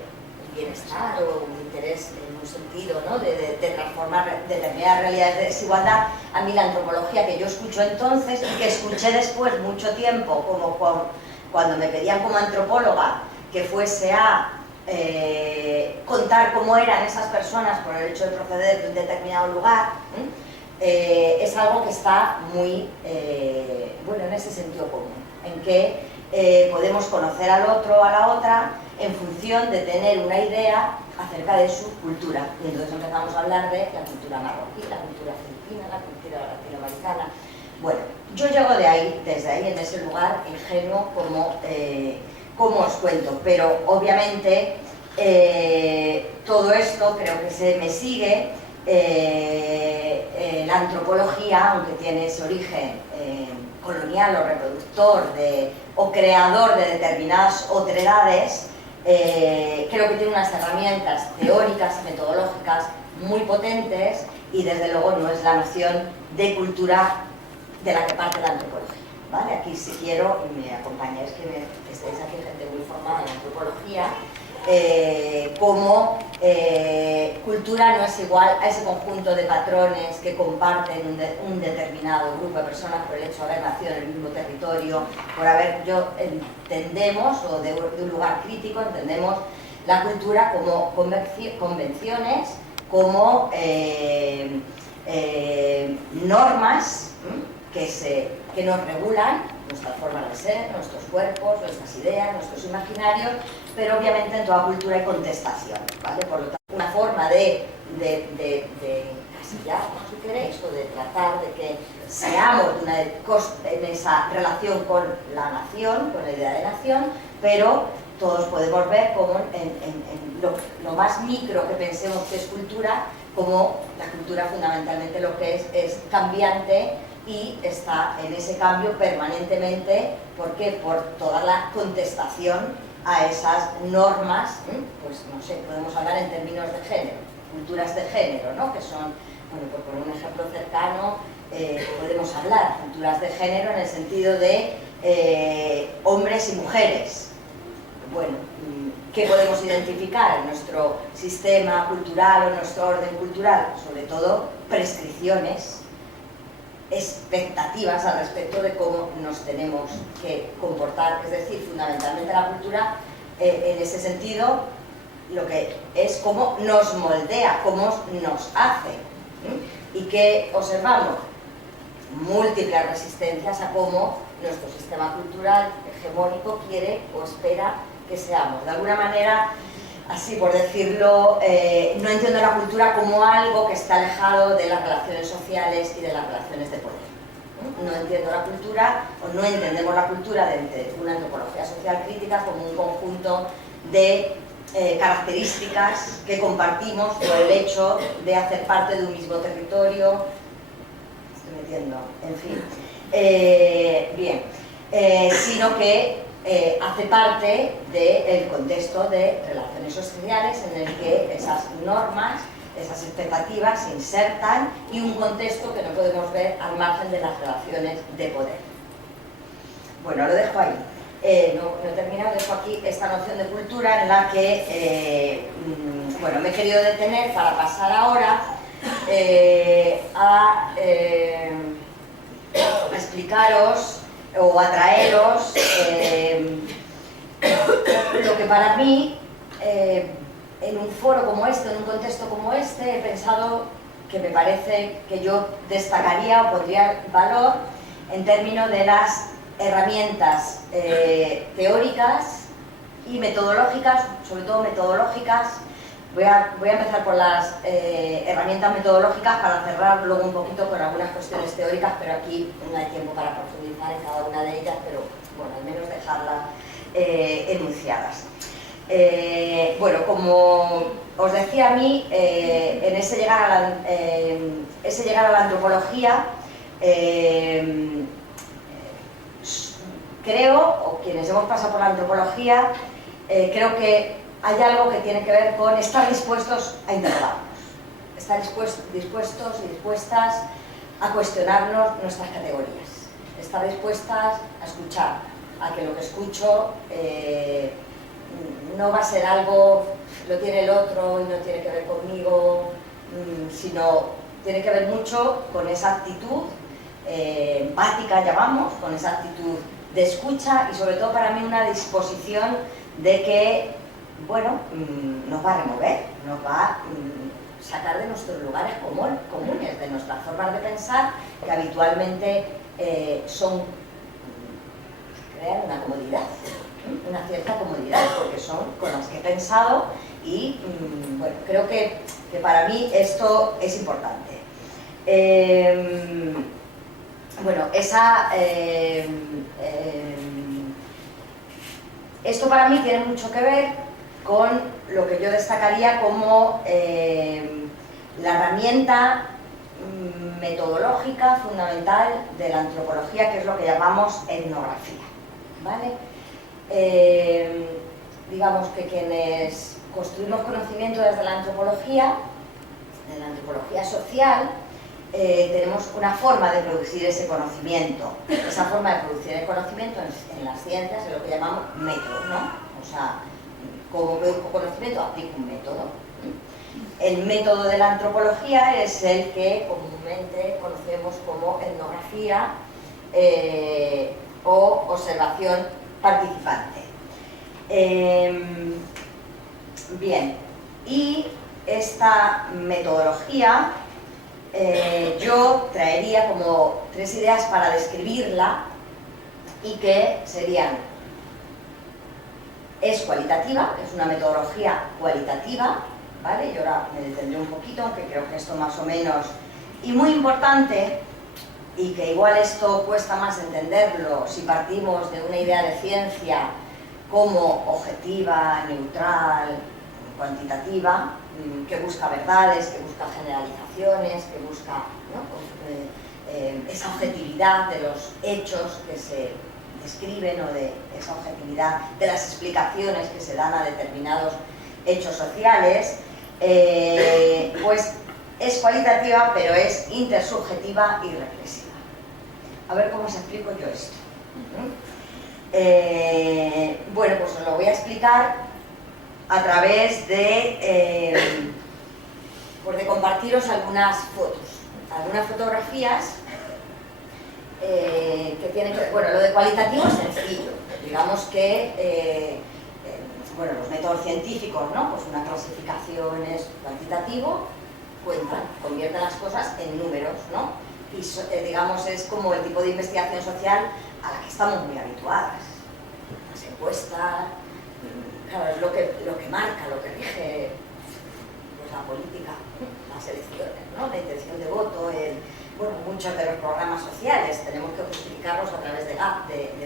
bienestar o un interés en un sentido, ¿no? de transformar determinadas realidades de desigualdad. A mí la antropología que yo escucho entonces y que escuché después mucho tiempo, como cuando me pedían como antropóloga que fuese a contar cómo eran esas personas por el hecho de proceder de un determinado lugar, es algo que está muy, en ese sentido común, en que podemos conocer al otro, a la otra, en función de tener una idea acerca de su cultura. Y entonces empezamos a hablar de la cultura marroquí, la cultura filipina, la cultura latinoamericana. Bueno, yo llego desde ahí, en ese lugar ingenuo, como os cuento, pero obviamente todo esto creo que se me sigue. La antropología, aunque tiene ese origen colonial o reproductor o creador de determinadas otredades, creo que tiene unas herramientas teóricas y metodológicas muy potentes y desde luego no es la noción de cultura de la que parte la antropología. ¿Vale? Aquí si quiero, y me acompañáis que estéis aquí gente muy formada en antropología, cómo cultura no es igual a ese conjunto de patrones que comparten un determinado grupo de personas por el hecho de haber nacido en el mismo territorio, por haber, entendemos, o de un lugar crítico, entendemos la cultura como convenciones, como normas que nos regulan nuestras formas de ser, nuestros cuerpos, nuestras ideas, nuestros imaginarios, pero obviamente en toda cultura hay contestación, ¿vale? Por lo tanto, una forma de casillarnos, si queréis, o de tratar de que seamos en esa relación con la nación, con la idea de nación, pero todos podemos ver como en lo más micro que pensemos que es cultura, como la cultura fundamentalmente lo que es cambiante y está en ese cambio permanentemente. ¿Por qué? Por toda la contestación a esas normas, pues no sé, podemos hablar en términos de género, culturas de género, ¿no? Que son, bueno, por poner un ejemplo cercano, podemos hablar culturas de género en el sentido de hombres y mujeres. Bueno, ¿qué podemos identificar en nuestro sistema cultural o en nuestro orden cultural? Sobre todo prescripciones, expectativas al respecto de cómo nos tenemos que comportar. Es decir, fundamentalmente la cultura, en ese sentido, lo que es cómo nos moldea, cómo nos hace. Y que observamos múltiples resistencias a cómo nuestro sistema cultural hegemónico quiere o espera que seamos. De alguna manera, así por decirlo, no entiendo la cultura como algo que está alejado de las relaciones sociales y de las relaciones de poder. No entiendo la cultura, o no entendemos la cultura desde una antropología social crítica como un conjunto de características que compartimos por el hecho de hacer parte de un mismo territorio. Estoy metiendo, en fin. Bien, sino que hace parte del contexto de relaciones sociales en el que esas normas, esas expectativas se insertan, y un contexto que no podemos ver al margen de las relaciones de poder. Bueno, lo dejo ahí. No he terminado, dejo aquí esta noción de cultura en la que bueno, me he querido detener para pasar ahora a explicaros o a traeros lo que para mí, en un foro como este, en un contexto como este, he pensado que me parece que yo destacaría o pondría valor en términos de las herramientas teóricas y metodológicas, sobre todo metodológicas. Voy a empezar por las herramientas metodológicas para cerrar luego un poquito con algunas cuestiones teóricas, pero aquí no hay tiempo para profundizar en cada una de ellas, pero bueno, al menos dejarlas enunciadas. Bueno, como os decía, a mí, en ese llegar a la antropología, creo, o quienes hemos pasado por la antropología, creo que hay algo que tiene que ver con estar dispuestos a interrogarnos, estar dispuestos y dispuestas a cuestionarnos nuestras categorías, estar dispuestas a escuchar, a que lo que escucho no va a ser algo, lo tiene el otro y no tiene que ver conmigo, sino tiene que ver mucho con esa actitud empática, llamamos, con esa actitud de escucha, y sobre todo para mí una disposición de que, bueno, nos va a remover, nos va a sacar de nuestros lugares comunes, de nuestras formas de pensar, que habitualmente crean una comodidad, una cierta comodidad, porque son con las que he pensado, y bueno, creo que para mí esto es importante. Bueno, esto para mí tiene mucho que ver con lo que yo destacaría como la herramienta metodológica fundamental de la antropología, que es lo que llamamos etnografía, ¿vale? Digamos que quienes construimos conocimiento desde la antropología social, tenemos una forma de producir ese conocimiento. Esa forma de producir el conocimiento en las ciencias es lo que llamamos método, ¿no? O sea, como produzco conocimiento, aplico un método. El método de la antropología es el que comúnmente conocemos como etnografía o observación participante. Bien, y esta metodología yo traería como 3 ideas para describirla y que serían: es cualitativa, es una metodología cualitativa, ¿vale? Yo ahora me detendré un poquito, aunque creo que esto más o menos... Y muy importante, y que igual esto cuesta más entenderlo si partimos de una idea de ciencia como objetiva, neutral, cuantitativa, que busca verdades, que busca generalizaciones, que busca, ¿no?, esa objetividad de los hechos que se describen o de esa objetividad de las explicaciones que se dan a determinados hechos sociales, pues es cualitativa, pero es intersubjetiva y reflexiva. A ver cómo os explico yo esto. Bueno, pues os lo voy a explicar a través de compartiros algunas fotos, algunas fotografías que tienen que ver... Bueno, lo de cualitativo es sencillo, digamos que bueno, los métodos científicos, ¿no? Pues una clasificación es cuantitativo, convierten las cosas en números, ¿no? Y digamos es como el tipo de investigación social a la que estamos muy habituadas. Las encuestas, claro, es lo que marca, lo que rige pues, la política, las elecciones, ¿no? La intención de voto, bueno, muchos de los programas sociales tenemos que justificarlos a través de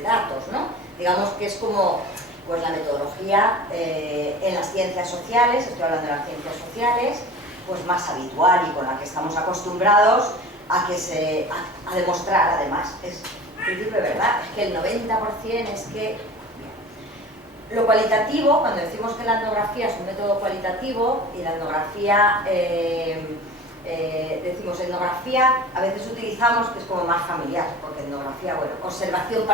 datos, ¿no? Digamos que es como pues, la metodología en las ciencias sociales, estoy hablando de las ciencias sociales, pues más habitual y con la que estamos acostumbrados a demostrar, además, es principio de verdad, es que el 90% es que... Lo cualitativo, cuando decimos que la etnografía es un método cualitativo y la etnografía, decimos etnografía, a veces utilizamos que es como más familiar, porque etnografía, bueno, observación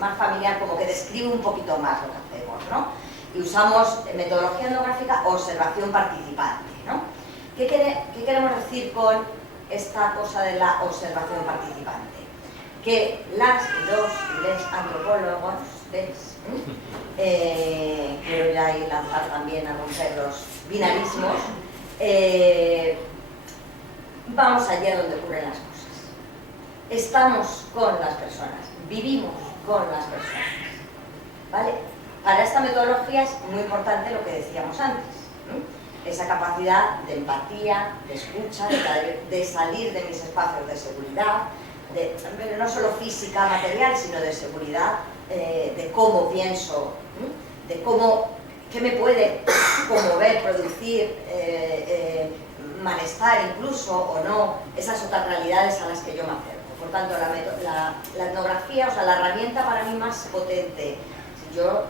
más familiar, como que describe un poquito más lo que hacemos, ¿no? Y usamos metodología etnográfica, observación participante, ¿no? ¿Qué queremos decir con esta cosa de la observación participante? Que las y los y les antropólogos, quiero ya ir lanzar también a romper los binarismos, vamos allá donde ocurren las cosas. Estamos con las personas, vivimos con las personas, ¿vale? Para esta metodología es muy importante lo que decíamos antes, ¿no? Esa capacidad de empatía, de escucha, de salir de mis espacios de seguridad, pero no solo física, material, sino de seguridad, de cómo pienso, de qué me puede conmover, producir, malestar incluso o no, esas otras realidades a las que yo me acerco. Por tanto, la etnografía, o sea, la herramienta para mí más potente, si yo,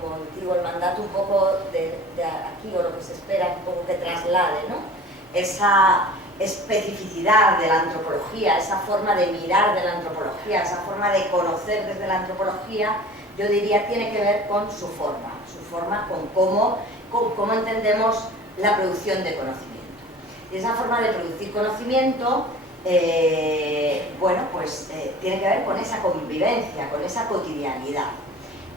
como digo, el mandato un poco de aquí, o lo que se espera, un poco que traslade, ¿no? Esa especificidad de la antropología, esa forma de mirar de la antropología, esa forma de conocer desde la antropología, yo diría tiene que ver con su forma con cómo entendemos la producción de conocimiento. Y esa forma de producir conocimiento, bueno, pues tiene que ver con esa convivencia, con esa cotidianidad.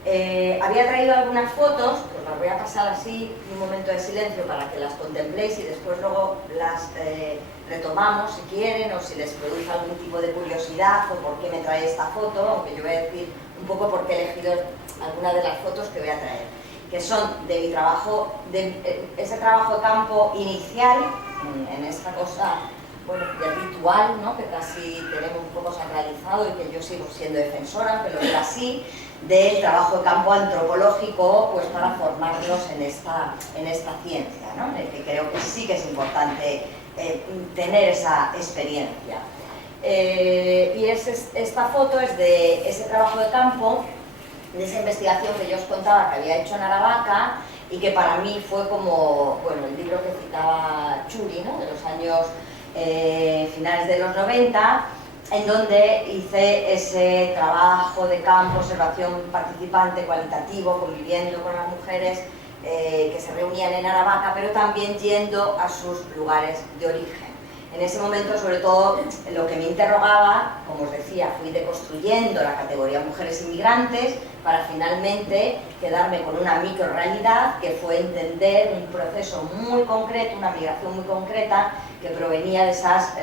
Había traído algunas fotos, pues las voy a pasar así un momento de silencio para que las contempléis y después luego las retomamos si quieren o si les produce algún tipo de curiosidad o por qué me trae esta foto, aunque yo voy a decir un poco por qué he elegido algunas de las fotos que voy a traer, que son de mi trabajo, de ese trabajo de campo inicial, en esta cosa, bueno, de ritual, ¿no? Que casi tenemos un poco sacralizado y que yo sigo siendo defensora, aunque lo digo así, del trabajo de campo antropológico, pues para formarnos en esta ciencia, ¿no? En el que creo que sí que es importante tener esa experiencia. Y esta foto es de ese trabajo de campo, de esa investigación que yo os contaba que había hecho en Aravaca y que para mí fue como, bueno, el libro que citaba Churi, ¿no? De los años finales de los 90, en donde hice ese trabajo de campo, observación participante, cualitativo, conviviendo con las mujeres que se reunían en Aravaca, pero también yendo a sus lugares de origen. En ese momento, sobre todo, lo que me interrogaba, como os decía, fui deconstruyendo la categoría mujeres inmigrantes para finalmente quedarme con una microrealidad que fue entender un proceso muy concreto, una migración muy concreta que provenía de esas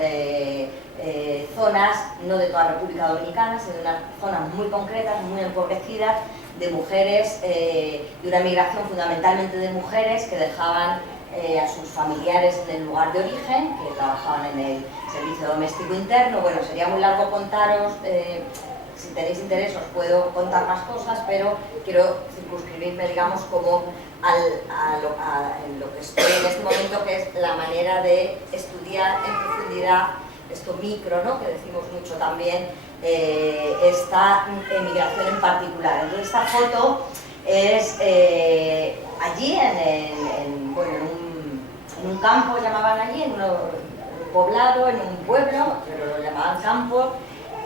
zonas, no de toda la República Dominicana, sino de unas zonas muy concretas, muy empobrecidas, de mujeres, de una migración fundamentalmente de mujeres que dejaban a sus familiares en el lugar de origen, que trabajaban en el servicio doméstico interno. Bueno, sería muy largo contaros, si tenéis interés os puedo contar más cosas, pero quiero circunscribirme, digamos, como en lo que estoy en este momento, que es la manera de estudiar en profundidad esto micro, ¿no?, que decimos mucho también, esta emigración en particular. Entonces esta foto es allí en un campo, llamaban allí, en un poblado, en un pueblo, pero lo llamaban campo,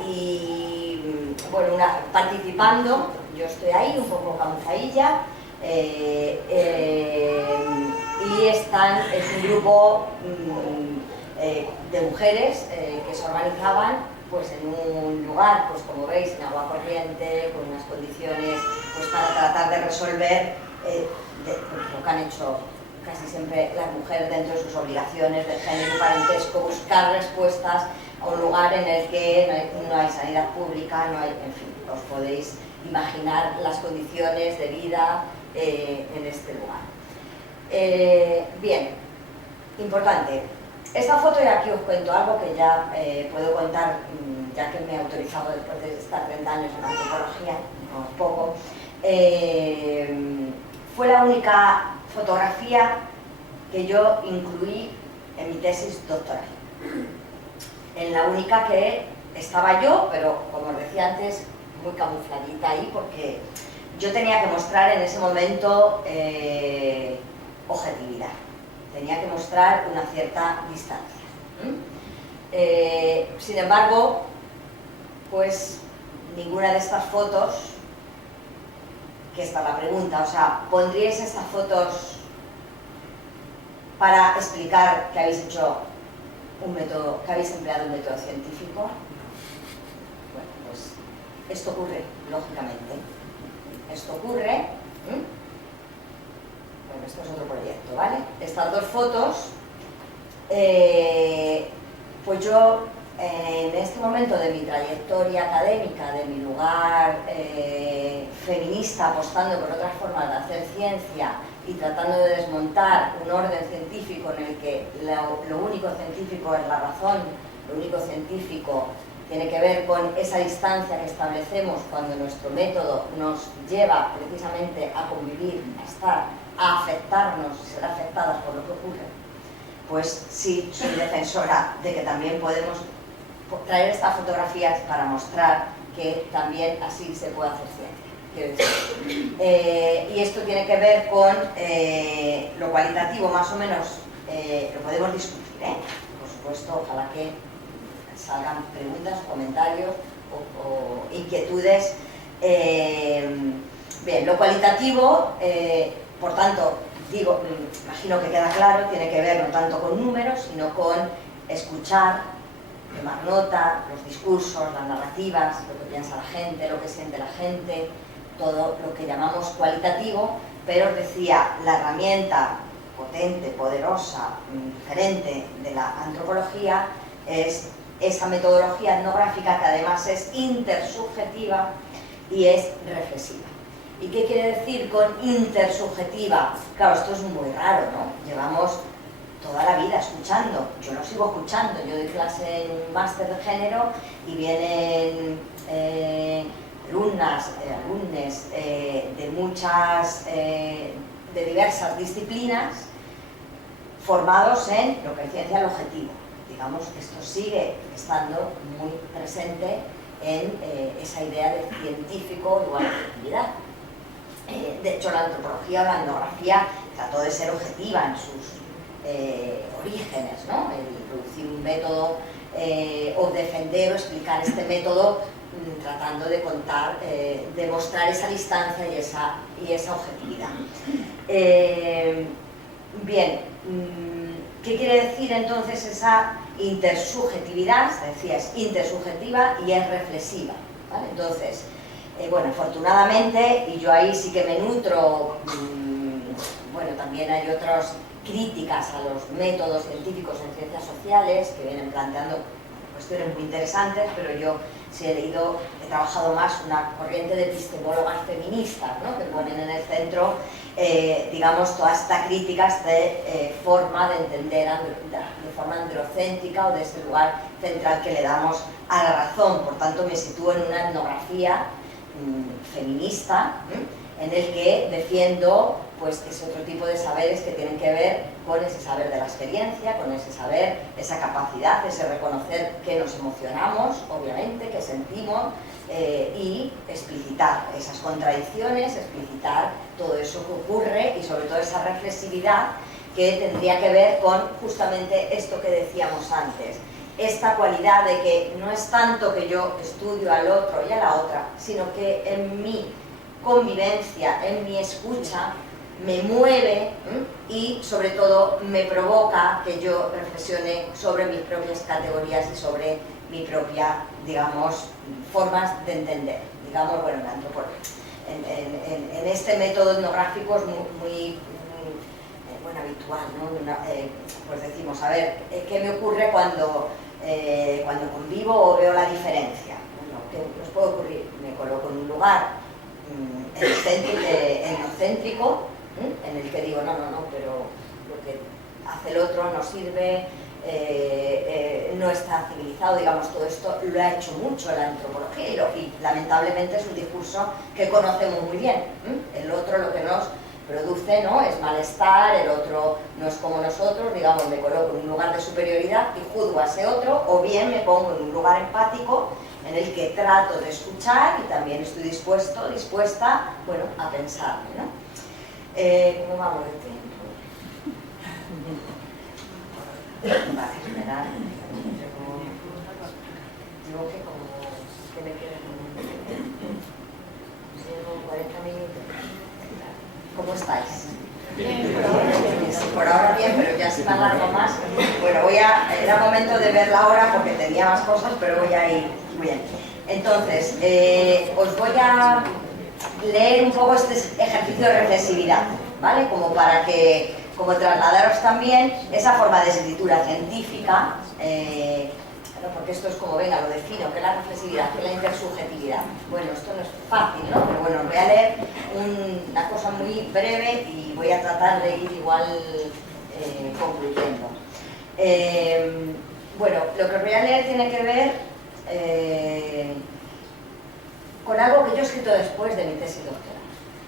y bueno, participando, yo estoy ahí un poco camufladilla, y es un grupo de mujeres que se organizaban pues en un lugar, pues como veis, en agua corriente, con unas condiciones pues para tratar de resolver lo que han hecho casi siempre las mujeres dentro de sus obligaciones de género y parentesco, buscar respuestas a un lugar en el que no hay sanidad pública, no hay, en fin, os podéis imaginar las condiciones de vida en este lugar. Bien, importante. Esta foto, y aquí os cuento algo que ya puedo contar, ya que me he autorizado después de estar 30 años en antropología, no es poco, fue la única fotografía que yo incluí en mi tesis doctoral. En la única que estaba yo, pero como os decía antes, muy camufladita ahí, porque yo tenía que mostrar en ese momento objetividad. Tenía que mostrar una cierta distancia. Sin embargo, pues ninguna de estas fotos, que esta es la pregunta, o sea, ¿pondríais estas fotos para explicar que habéis hecho un método, que habéis empleado un método científico? Bueno, pues esto ocurre, lógicamente. Esto ocurre. Bueno, esto es otro proyecto, ¿vale? Estas dos fotos, pues yo en este momento de mi trayectoria académica, de mi lugar feminista, apostando por otras formas de hacer ciencia y tratando de desmontar un orden científico en el que lo único científico es la razón, lo único científico tiene que ver con esa distancia que establecemos cuando nuestro método nos lleva precisamente a convivir, a estar, a afectarnos, ser afectadas por lo que ocurre. Pues sí, soy defensora de que también podemos traer estas fotografías para mostrar que también así se puede hacer ciencia. Y esto tiene que ver con lo cualitativo, más o menos, lo podemos discutir, por supuesto, ojalá que salgan preguntas, comentarios o inquietudes. Bien, lo cualitativo, por tanto, digo, imagino que queda claro, tiene que ver no tanto con números, sino con escuchar, tomar nota, los discursos, las narrativas, lo que piensa la gente, lo que siente la gente, todo lo que llamamos cualitativo, pero os decía, la herramienta potente, poderosa, diferente de la antropología es esa metodología etnográfica que además es intersubjetiva y es reflexiva. ¿Y qué quiere decir con intersubjetiva? Claro, esto es muy raro, ¿no? Llevamos toda la vida escuchando, yo lo sigo escuchando, yo doy clase en un máster de género y vienen alumnas, alumnes de muchas, de diversas disciplinas formados en lo que es ciencia del objetivo. Digamos que esto sigue estando muy presente en esa idea de científico igual a objetividad. De hecho, la antropología o la etnografía trató de ser objetiva en sus orígenes, ¿no? El introducir un método o defender o explicar este método tratando de contar, de mostrar esa distancia y esa objetividad. Bien, ¿qué quiere decir entonces esa intersubjetividad? Decía, es intersubjetiva y es reflexiva, ¿vale? Entonces, bueno, afortunadamente, y yo ahí sí que me nutro, bueno, también hay otras críticas a los métodos científicos en ciencias sociales que vienen planteando cuestiones muy interesantes, pero yo sí he trabajado más una corriente de epistemólogas feministas, ¿no? Que ponen en el centro, digamos, toda esta crítica, esta forma de entender de forma androcéntrica o de ese lugar central que le damos a la razón. Por tanto, me sitúo en una etnografía feminista, en el que defiendo pues es otro tipo de saberes que tienen que ver con ese saber de la experiencia, con ese saber, esa capacidad, ese reconocer que nos emocionamos, obviamente, que sentimos, y explicitar esas contradicciones, explicitar todo eso que ocurre y sobre todo esa reflexividad que tendría que ver con justamente esto que decíamos antes, esta cualidad de que no es tanto que yo estudio al otro y a la otra, sino que en mi convivencia, en mi escucha, me mueve y sobre todo me provoca que yo reflexione sobre mis propias categorías y sobre mi propia, digamos, formas de entender. Digamos, bueno, en este método etnográfico es muy bueno, habitual, ¿no? Pues decimos, a ver, ¿qué me ocurre cuando convivo o veo la diferencia? Bueno, ¿qué nos puede ocurrir? Me coloco en un lugar etnocéntrico, en el que digo, no, pero lo que hace el otro no sirve, no está civilizado, digamos, todo esto lo ha hecho mucho la antropología y lamentablemente es un discurso que conocemos muy bien. El otro lo que nos produce, ¿no?, es malestar, el otro no es como nosotros, digamos, me coloco en un lugar de superioridad y juzgo a ese otro, o bien me pongo en un lugar empático en el que trato de escuchar y también estoy dispuesta, bueno, a pensarme, ¿no? ¿Cómo vamos de tiempo? Vale, esperar. Digo que como que me queden 40 minutos. ¿Cómo estáis? Bien, por ahora bien, pero ya si me alargo más. Bueno, era momento de ver la hora porque tenía más cosas, pero voy a ir muy bien. Entonces, os voy a leer un poco este ejercicio de reflexividad, ¿vale? Como trasladaros también esa forma de escritura científica, porque esto es como, venga, lo defino, ¿qué es la reflexividad? ¿Qué es la intersubjetividad? Bueno, esto no es fácil, ¿no? Pero bueno, os voy a leer una cosa muy breve y voy a tratar de ir igual concluyendo. Bueno, lo que os voy a leer tiene que ver con algo que yo he escrito después de mi tesis doctoral,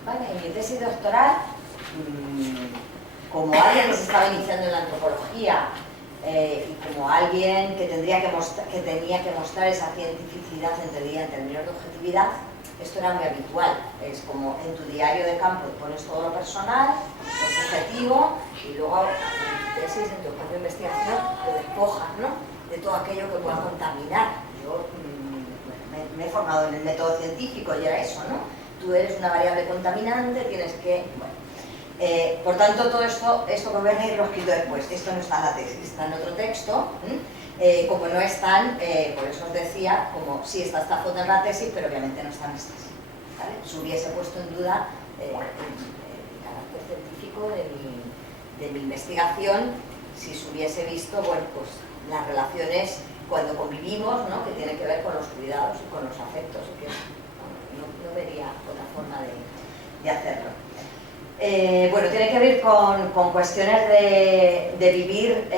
¿vale? En mi tesis doctoral, como alguien que se estaba iniciando en la antropología y como alguien que tenía que mostrar esa cientificidad entendida en términos de objetividad, esto era muy habitual. Es como en tu diario de campo pones todo lo personal, lo subjetivo, y luego en tu tesis, en tu campo de investigación, lo despojas, ¿no?, de todo aquello que pueda contaminar. Yo me he formado en el método científico y era eso, ¿no? Tú eres una variable contaminante, tienes que... Bueno, por tanto, todo esto que voy a leer lo he escrito después. Esto no está en la tesis, está en otro texto. Como no están, por eso os decía, como sí está esta foto en la tesis, pero obviamente no están estas, ¿vale? Se hubiese puesto en duda el carácter científico de mi investigación si se hubiese visto, bueno, pues las relaciones cuando convivimos, ¿no?, que tiene que ver con los cuidados y con los afectos, y que no vería otra forma de hacerlo. Bueno, tiene que ver con cuestiones de vivir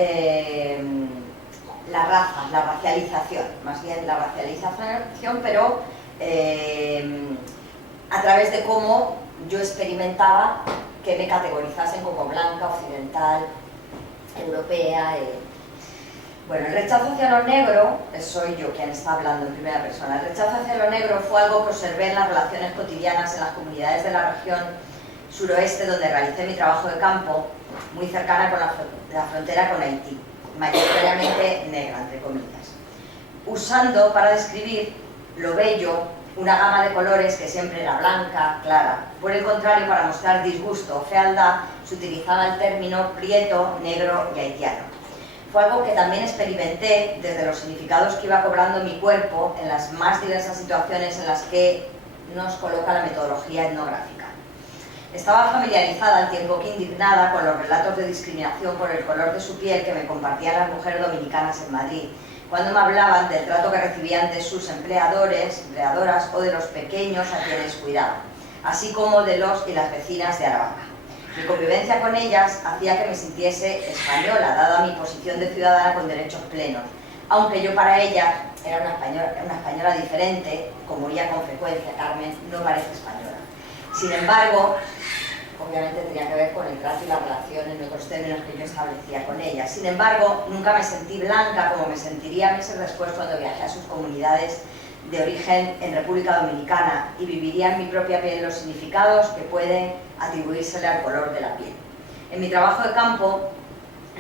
la raza, la racialización, más bien la racialización, pero a través de cómo yo experimentaba que me categorizasen como blanca, occidental, europea. Bueno, el rechazo hacia lo negro, soy yo quien está hablando en primera persona, el rechazo hacia lo negro fue algo que observé en las relaciones cotidianas en las comunidades de la región suroeste, donde realicé mi trabajo de campo, muy cercana con la frontera con Haití, mayoritariamente negra, entre comillas, usando para describir lo bello, una gama de colores que siempre era blanca, clara. Por el contrario, para mostrar disgusto o fealdad, se utilizaba el término prieto, negro y haitiano. Fue algo que también experimenté desde los significados que iba cobrando mi cuerpo en las más diversas situaciones en las que nos coloca la metodología etnográfica. Estaba familiarizada, al tiempo que indignada, con los relatos de discriminación por el color de su piel que me compartían las mujeres dominicanas en Madrid, cuando me hablaban del trato que recibían de sus empleadoras o de los pequeños a quienes cuidaban, así como de los y las vecinas de Aravaca. Mi convivencia con ellas hacía que me sintiese española, dada mi posición de ciudadana con derechos plenos, aunque yo para ellas era una española diferente, como oía con frecuencia Carmen, no parece española. Sin embargo, obviamente tenía que ver con el trato y la relación en otros términos que yo establecía con ellas. Sin embargo, nunca me sentí blanca como me sentiría meses después cuando viajé a sus comunidades de origen en República Dominicana y viviría en mi propia piel los significados que pueden atribuírsele al color de la piel. En mi trabajo de campo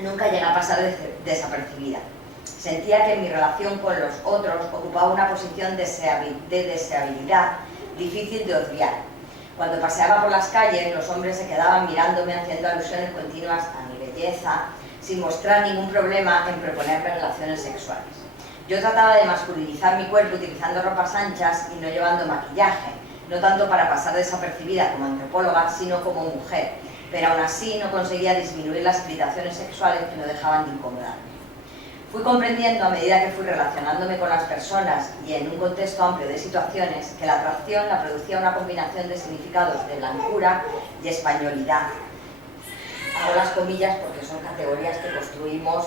nunca llegué a pasar desapercibida. Sentía que en mi relación con los otros ocupaba una posición de deseabilidad difícil de obviar. Cuando paseaba por las calles, los hombres se quedaban mirándome haciendo alusiones continuas a mi belleza, sin mostrar ningún problema en proponerme relaciones sexuales. Yo trataba de masculinizar mi cuerpo utilizando ropas anchas y no llevando maquillaje, no tanto para pasar desapercibida como antropóloga, sino como mujer, pero aún así no conseguía disminuir las irritaciones sexuales que no dejaban de incomodarme. Fui comprendiendo a medida que fui relacionándome con las personas y en un contexto amplio de situaciones que la atracción la producía una combinación de significados de blancura y españolidad. Hago las comillas porque son categorías que construimos.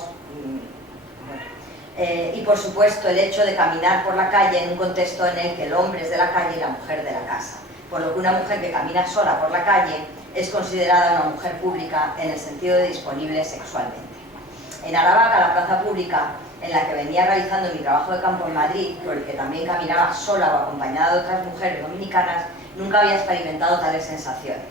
Y por supuesto el hecho de caminar por la calle en un contexto en el que el hombre es de la calle y la mujer de la casa, por lo que una mujer que camina sola por la calle es considerada una mujer pública en el sentido de disponible sexualmente. En Aravaca, la plaza pública en la que venía realizando mi trabajo de campo en Madrid, por el que también caminaba sola o acompañada de otras mujeres dominicanas, nunca había experimentado tales sensaciones.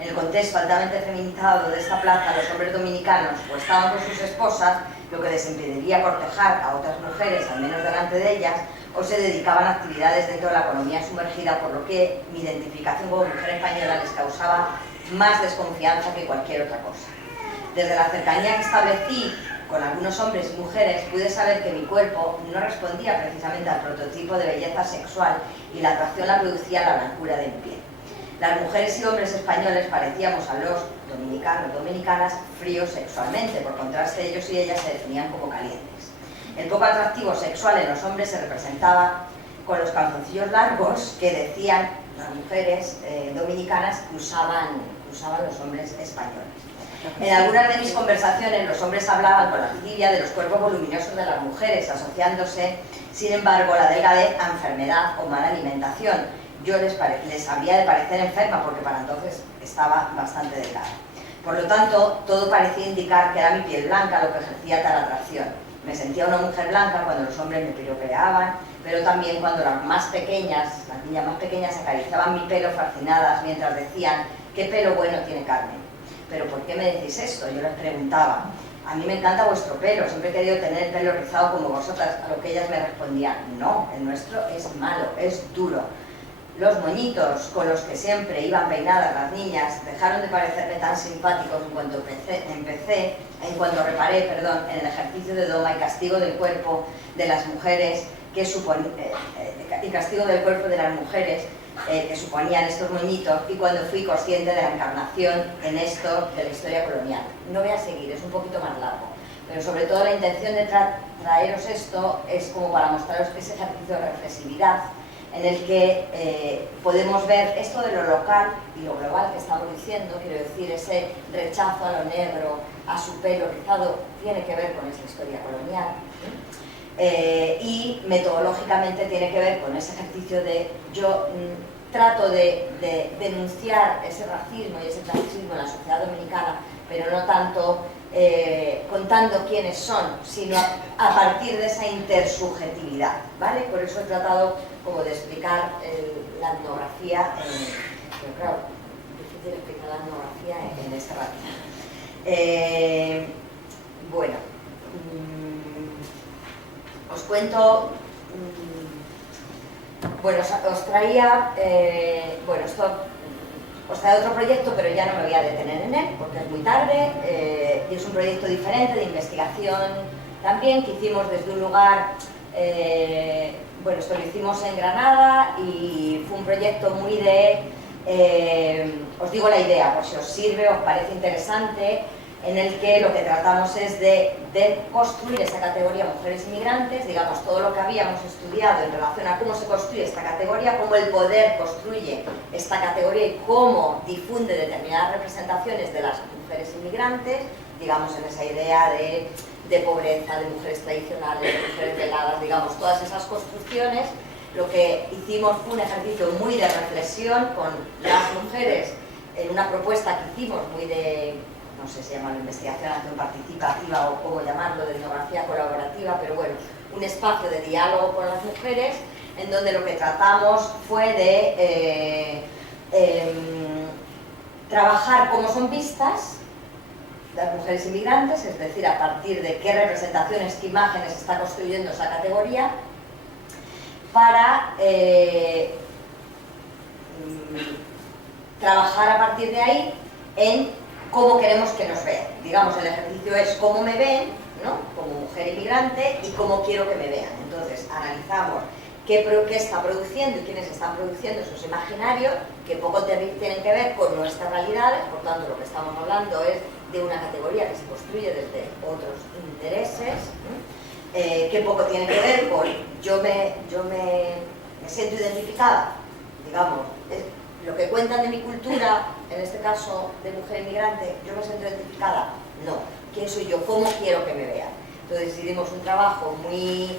En el contexto altamente feminizado de esta plaza, los hombres dominicanos o estaban con sus esposas, lo que les impediría cortejar a otras mujeres, al menos delante de ellas, o se dedicaban a actividades dentro de la economía sumergida, por lo que mi identificación como mujer española les causaba más desconfianza que cualquier otra cosa. Desde la cercanía que establecí con algunos hombres y mujeres, pude saber que mi cuerpo no respondía precisamente al prototipo de belleza sexual y la atracción la producía la blancura de mi piel. Las mujeres y hombres españoles parecíamos a los dominicanos, dominicanas, fríos sexualmente, por contraste ellos y ellas se definían como calientes. El poco atractivo sexual en los hombres se representaba con los calzoncillos largos que decían las mujeres dominicanas que usaban los hombres españoles. En algunas de mis conversaciones los hombres hablaban con lascivia de los cuerpos voluminosos de las mujeres, asociándose, sin embargo, la delgadez a enfermedad o mala alimentación. Yo les habría de parecer enferma porque para entonces estaba bastante delgada. Por lo tanto, todo parecía indicar que era mi piel blanca lo que ejercía tal atracción. Me sentía una mujer blanca cuando los hombres me piropeaban, pero también cuando las niñas más pequeñas acariciaban mi pelo fascinadas mientras decían «¿Qué pelo bueno tiene Carmen?». «¿Pero por qué me decís esto?», yo les preguntaba. «A mí me encanta vuestro pelo, siempre he querido tener el pelo rizado como vosotras», a lo que ellas me respondían «No, el nuestro es malo, es duro». Los moñitos con los que siempre iban peinadas las niñas dejaron de parecerme tan simpáticos en cuanto reparé en el ejercicio de doma y castigo del cuerpo de las mujeres que suponían estos moñitos, y cuando fui consciente de la encarnación en esto de la historia colonial. No voy a seguir, es un poquito más largo, pero sobre todo la intención de traeros esto es como para mostraros que ese ejercicio de reflexividad en el que podemos ver esto de lo local y lo global que estamos diciendo, quiero decir, ese rechazo a lo negro, a su pelo rizado, tiene que ver con esa historia colonial. Y metodológicamente tiene que ver con ese ejercicio de yo trato de denunciar ese racismo y ese clasismo en la sociedad dominicana, pero no tanto contando quiénes son, sino a partir de esa intersubjetividad, ¿vale? Por eso he tratado como de explicar la etnografía, pero claro, es difícil explicar la etnografía en este ratito. Bueno, os cuento bueno, os traía, bueno, os trae otro proyecto, pero ya no me voy a detener en él porque es muy tarde, y es un proyecto diferente de investigación también que hicimos desde un lugar, bueno, esto lo hicimos en Granada y fue un proyecto muy de, os digo la idea, por si os sirve, os parece interesante, en el que lo que tratamos es de construir esta categoría mujeres inmigrantes, digamos, todo lo que habíamos estudiado en relación a cómo se construye esta categoría, cómo el poder construye esta categoría y cómo difunde determinadas representaciones de las mujeres inmigrantes, digamos, en esa idea de pobreza, de mujeres tradicionales, de mujeres veladas, digamos, todas esas construcciones. Lo que hicimos fue un ejercicio muy de reflexión con las mujeres en una propuesta que hicimos muy de, no sé si llamarlo investigación, acción participativa o cómo llamarlo, de etnografía colaborativa, pero bueno, un espacio de diálogo con las mujeres en donde lo que tratamos fue de trabajar cómo son vistas las mujeres inmigrantes, es decir, a partir de qué representaciones, qué imágenes está construyendo esa categoría, para trabajar a partir de ahí en cómo queremos que nos vean. Digamos, el ejercicio es cómo me ven, ¿no?, como mujer inmigrante, y cómo quiero que me vean. Entonces, analizamos qué está produciendo y quiénes están produciendo esos imaginarios, que poco tienen que ver con nuestras realidades, por tanto, lo que estamos hablando es de una categoría que se construye desde otros intereses, que poco tiene que ver con yo me siento identificada, digamos, lo que cuentan de mi cultura, en este caso de mujer inmigrante, yo me siento identificada, no, ¿quién soy yo? ¿Cómo quiero que me vean? Entonces decidimos un trabajo muy,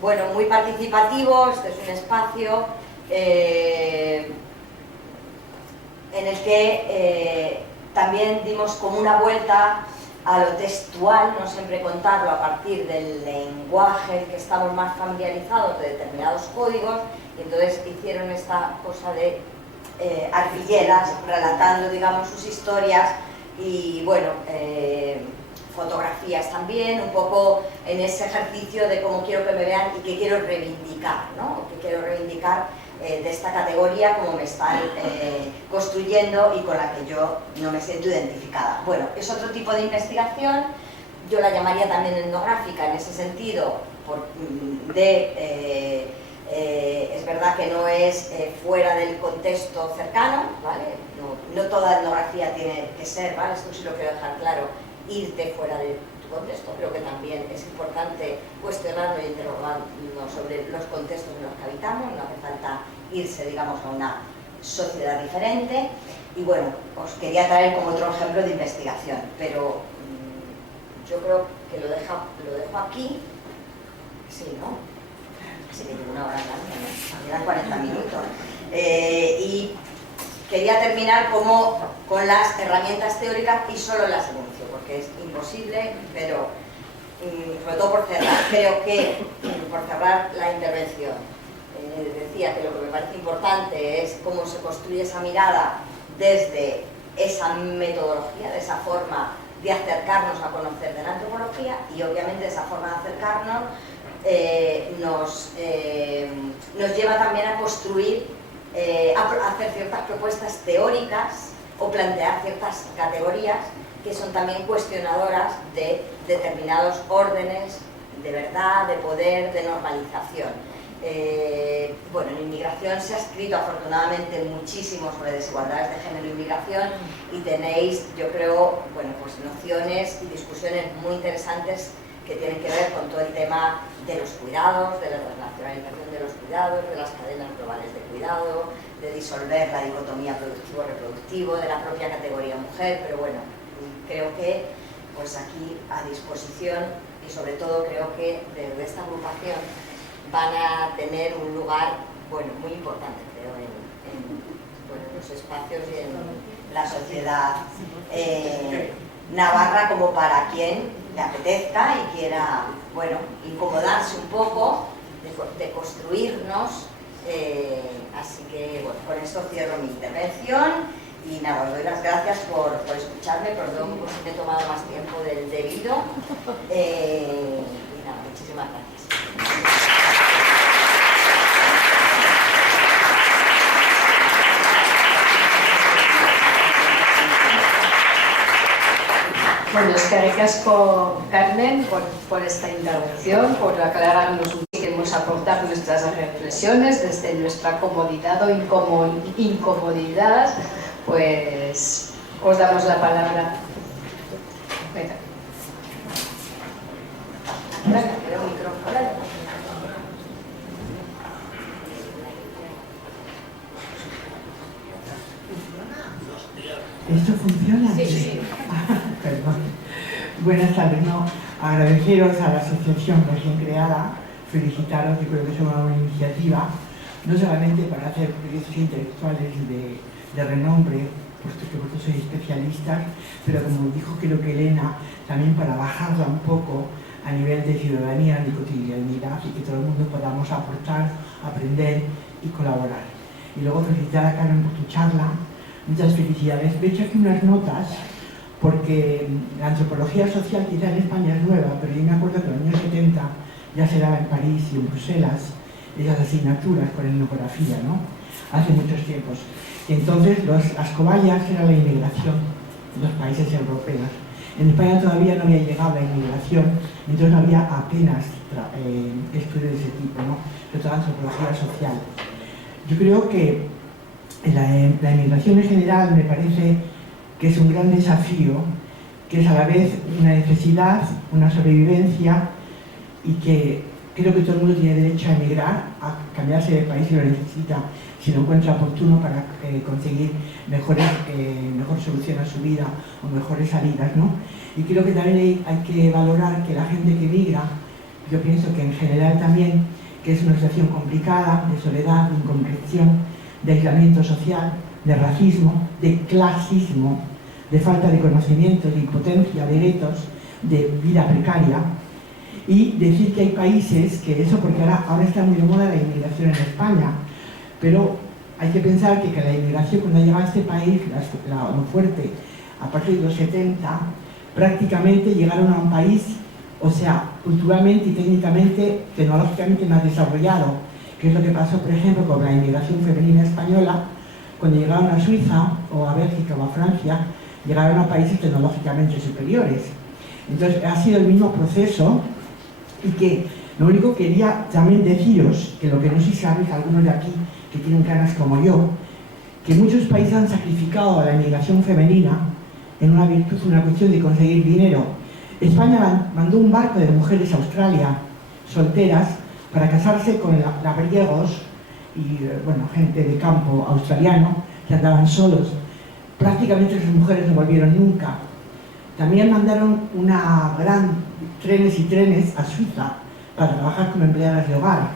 bueno, muy participativo. Este es un espacio en el que también dimos como una vuelta a lo textual, no siempre contarlo a partir del lenguaje en que estamos más familiarizados de determinados códigos, y entonces hicieron esta cosa de arpilleras relatando, digamos, sus historias y, bueno, fotografías también, un poco en ese ejercicio de cómo quiero que me vean y qué quiero reivindicar, ¿no? Qué quiero reivindicar de esta categoría, como me están construyendo y con la que yo no me siento identificada. Bueno, es otro tipo de investigación, yo la llamaría también etnográfica en ese sentido, es verdad que no es fuera del contexto cercano, ¿vale? No toda etnografía tiene que ser, ¿vale? Esto sí lo quiero dejar claro, irte fuera de tu contexto. Creo que también es importante cuestionarnos y interrogarnos sobre los contextos en los que habitamos, no hace falta irse, digamos, a una sociedad diferente. Y bueno, os quería traer como otro ejemplo de investigación, pero yo creo que lo dejo aquí, sí, ¿no? Así que llevo una hora hablando, ¿no? Quedan 40 minutos. Y quería terminar con las herramientas teóricas y solo las enuncio, porque es imposible, pero sobre todo por cerrar, creo que por cerrar la intervención, decía que lo que me parece importante es cómo se construye esa mirada desde esa metodología, de esa forma de acercarnos a conocer de la antropología, y obviamente esa forma de acercarnos nos lleva también a construir, a hacer ciertas propuestas teóricas o plantear ciertas categorías que son también cuestionadoras de determinados órdenes de verdad, de poder, de normalización. Bueno, en inmigración se ha escrito afortunadamente muchísimo sobre desigualdades de género e inmigración, y tenéis, yo creo, bueno, pues nociones y discusiones muy interesantes que tienen que ver con todo el tema de los cuidados, de la transnacionalización de los cuidados, de las cadenas globales de cuidado, de disolver la dicotomía productivo-reproductivo, de la propia categoría mujer, pero bueno, creo que pues aquí a disposición, y sobre todo creo que desde esta agrupación van a tener un lugar, bueno, muy importante, creo, en los espacios y en la sociedad navarra, como para quien le apetezca y quiera, bueno, incomodarse un poco de construirnos. Así que, bueno, con esto cierro mi intervención y nada, os doy las gracias por escucharme, perdón por si me he tomado más tiempo del debido, y nada, muchísimas gracias. Bueno, es que ricasco, Carmen, por esta intervención, por aclararnos un poco, queremos aportar nuestras reflexiones desde nuestra comodidad o incomodidad, pues os damos la palabra. Venga. ¿Esto funciona? Sí. Perdón. Buenas tardes. No, agradeceros a la asociación recién creada, felicitaros, yo creo que es una buena iniciativa, no solamente para hacer proyectos intelectuales de renombre, puesto que vosotros sois especialistas, pero como dijo creo que Elena, también para bajarla un poco a nivel de ciudadanía, de cotidianidad, y que todo el mundo podamos aportar, aprender y colaborar. Y luego felicitar a Carmen por tu charla. Muchas felicidades. He hecho aquí unas notas porque la antropología social quizá en España es nueva, pero yo me acuerdo que en los años 70 ya se daba en París y en Bruselas esas asignaturas con etnografía, ¿no? Hace muchos tiempos. Y entonces las cobayas era la inmigración en los países europeos. En España todavía no había llegado la inmigración, entonces no había apenas estudios de ese tipo, ¿no? De toda antropología social. Yo creo que la inmigración en general me parece que es un gran desafío, que es a la vez una necesidad, una sobrevivencia, y que creo que todo el mundo tiene derecho a emigrar, a cambiarse de país si lo necesita, si lo encuentra oportuno para conseguir mejor solución a su vida o mejores salidas, ¿no? Y creo que también hay que valorar que la gente que migra, yo pienso que en general también, que es una situación complicada, de soledad, de incomprensión, de aislamiento social, de racismo, de clasismo, de falta de conocimiento, de impotencia, de guetos, de vida precaria. Y decir que hay países que eso, porque ahora está muy de moda la inmigración en España, pero hay que pensar que la inmigración cuando llega a este país, la fuerte, a partir de los 70, prácticamente llegaron a un país, o sea, culturalmente y técnicamente, tecnológicamente más desarrollado, que es lo que pasó, por ejemplo, con la inmigración femenina española, cuando llegaron a Suiza, o a Bélgica, o a Francia, llegaron a países tecnológicamente superiores. Entonces, ha sido el mismo proceso, y que lo único que quería también deciros, que lo que no sé si sabéis algunos de aquí, que tienen caras como yo, que muchos países han sacrificado a la inmigración femenina en una virtud, una cuestión de conseguir dinero. España mandó un barco de mujeres a Australia, solteras, para casarse con labriegos y bueno, gente de campo australiano que andaban solos. Prácticamente esas mujeres no volvieron nunca. También mandaron trenes y trenes a Suiza para trabajar como empleadas de hogar.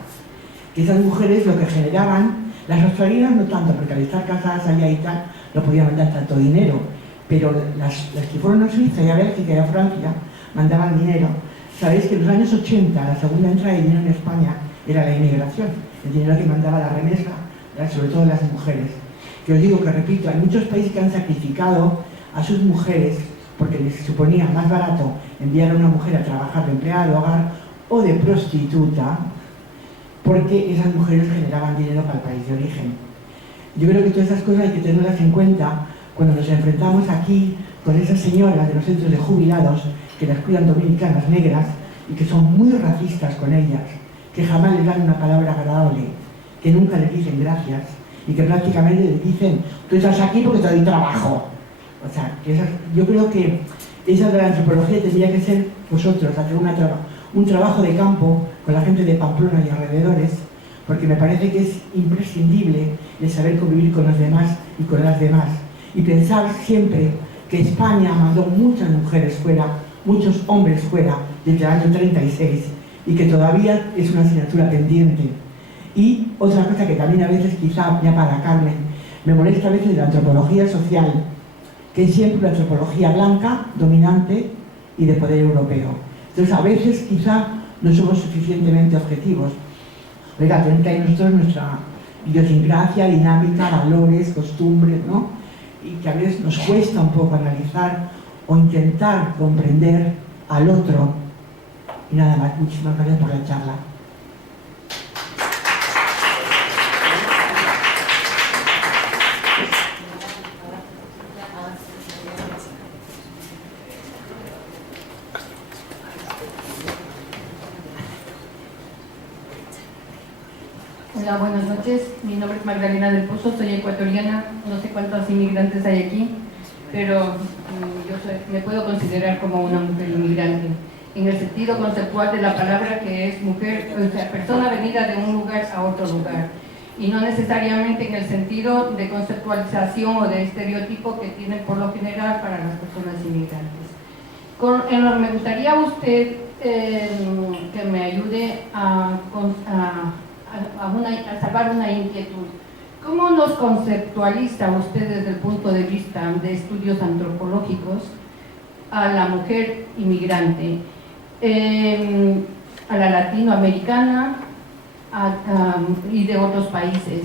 Que esas mujeres lo que generaban, las australianas no tanto, porque al estar casadas allá y tal, no podían mandar tanto dinero, pero las que fueron a Suiza y a Bélgica y a Francia mandaban dinero. Sabéis que en los años 80 la segunda entrada de dinero en España era la inmigración, el dinero que mandaba la remesa, sobre todo las mujeres. Que os digo que, repito, hay muchos países que han sacrificado a sus mujeres porque les suponía más barato enviar a una mujer a trabajar de empleada de hogar o de prostituta, porque esas mujeres generaban dinero para el país de origen. Yo creo que todas esas cosas hay que tenerlas en cuenta cuando nos enfrentamos aquí con esas señoras de los centros de jubilados que las cuidan dominicanas negras y que son muy racistas con ellas, que jamás les dan una palabra agradable, que nunca les dicen gracias y que prácticamente les dicen, tú estás aquí porque te doy trabajo. O sea, que yo creo que esa de la antropología tendría que ser vosotros, hacer un trabajo de campo con la gente de Pamplona y alrededores, porque me parece que es imprescindible el saber convivir con los demás y con las demás. Y pensar siempre que España mandó muchas mujeres fuera, muchos hombres fuera, desde el año 36, y que todavía es una asignatura pendiente. Y otra cosa que también a veces, quizá ya para Carmen, me molesta a veces de la antropología social, que es siempre una antropología blanca, dominante y de poder europeo. Entonces a veces quizá no somos suficientemente objetivos. Oiga, tenemos que hay nosotros nuestra idiosincrasia, dinámica, valores, costumbres, ¿no? Y que a veces nos cuesta un poco analizar o intentar comprender al otro. Y nada más, muchísimas gracias por la charla. Hola, buenas noches. Mi nombre es Magdalena del Pozo, soy ecuatoriana. No sé cuántos inmigrantes hay aquí, pero me puedo considerar como una mujer inmigrante, en el sentido conceptual de la palabra, que es mujer, o sea, persona venida de un lugar a otro lugar, y no necesariamente en el sentido de conceptualización o de estereotipo que tienen por lo general para las personas inmigrantes. Me gustaría usted que me ayude a salvar una inquietud. ¿Cómo nos conceptualiza usted desde el punto de vista de estudios antropológicos a la mujer inmigrante, a la latinoamericana y de otros países?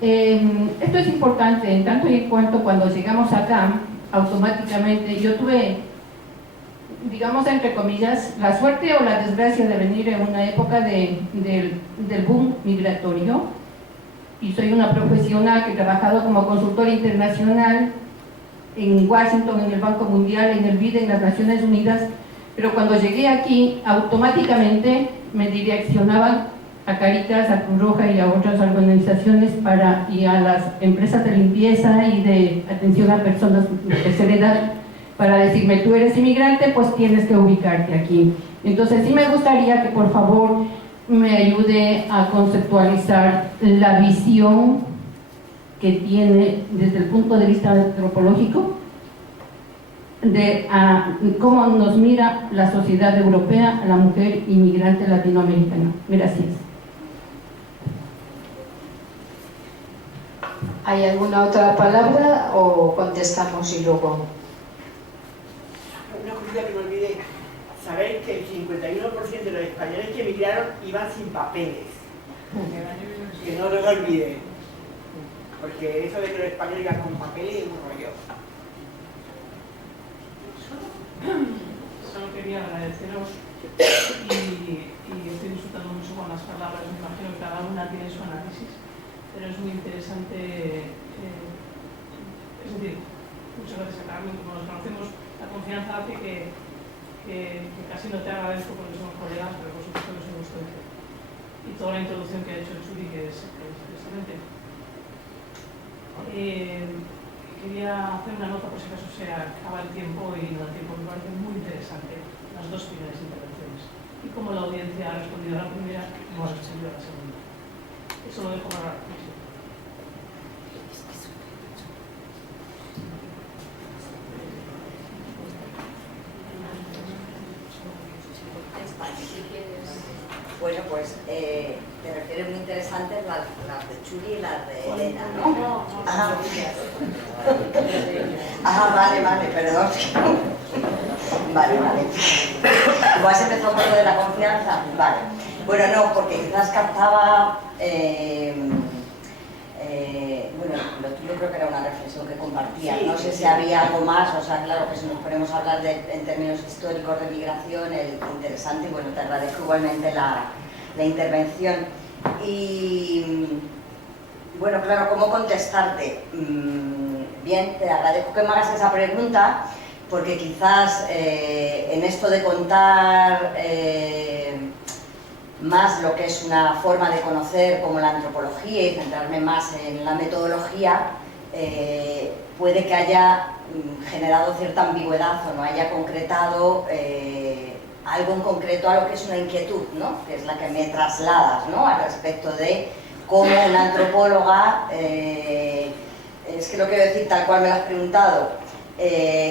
Esto es importante en tanto y en cuanto cuando llegamos acá, automáticamente yo tuve, digamos entre comillas, la suerte o la desgracia de venir en una época del boom migratorio, y soy una profesional que he trabajado como consultora internacional en Washington, en el Banco Mundial, en el BID, en las Naciones Unidas, pero cuando llegué aquí automáticamente me direccionaban a Caritas, a Cruz Roja y a otras organizaciones y a las empresas de limpieza y de atención a personas de tercera edad, para decirme, tú eres inmigrante, pues tienes que ubicarte aquí. Entonces sí me gustaría que por favor me ayude a conceptualizar la visión que tiene desde el punto de vista antropológico de cómo nos mira la sociedad europea a la mujer inmigrante latinoamericana. Gracias. ¿Hay alguna otra palabra o contestamos y luego? Una cosita que me olvidé. Sabéis que el 51% de los españoles que emigraron iban sin papeles. Que no los olvidéis. Porque eso de que los españoles iban con papeles es un rollo. Solo quería agradeceros y estoy disfrutando mucho con las palabras. Me imagino que cada una tiene su análisis, pero es muy interesante. Es decir, muchas gracias a Carmen, como nos conocemos, la confianza hace que casi no te agradezco porque somos colegas, pero por supuesto que es un gusto. Y toda la introducción que ha hecho Churi, que es excelente. Quería hacer una nota por si acaso se acaba el tiempo y no da tiempo. Me parece muy interesante las dos primeras intervenciones y cómo la audiencia ha respondido a la primera y cómo ha respondido a la segunda. Eso lo dejo para la próxima. Bueno, pues te refieres muy interesantes las de Churi y las de Elena, ¿no? Vale, perdón. Vale. ¿Cómo has empezado por lo de la confianza? Vale. Bueno, no, porque quizás captaba... bueno, lo tuyo creo que era una reflexión que compartías. No sé si había algo más, o sea, claro que si nos ponemos a hablar en términos históricos de migración, interesante, y bueno, te agradezco igualmente la intervención. Y bueno, claro, ¿cómo contestarte? Bien, te agradezco que me hagas esa pregunta, porque quizás en esto de contar más lo que es una forma de conocer como la antropología y centrarme más en la metodología, puede que haya generado cierta ambigüedad o no haya concretado algo en concreto a lo que es una inquietud, ¿no? Que es la que me trasladas, ¿no? Al respecto de cómo una antropóloga, es que lo quiero decir tal cual me lo has preguntado,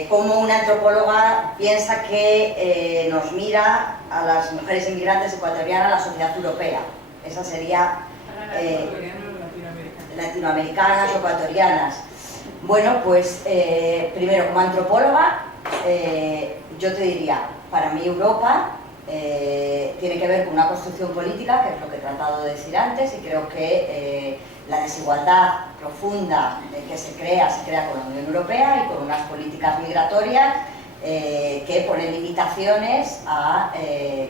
cómo una antropóloga piensa que nos mira a las mujeres inmigrantes ecuatorianas, a la sociedad europea. Esa sería latinoamericanas o ecuatorianas. Bueno, pues primero, como antropóloga, yo te diría, para mí Europa tiene que ver con una construcción política, que es lo que he tratado de decir antes, y creo que la desigualdad profunda que se crea con la Unión Europea y con unas políticas migratorias que ponen limitaciones a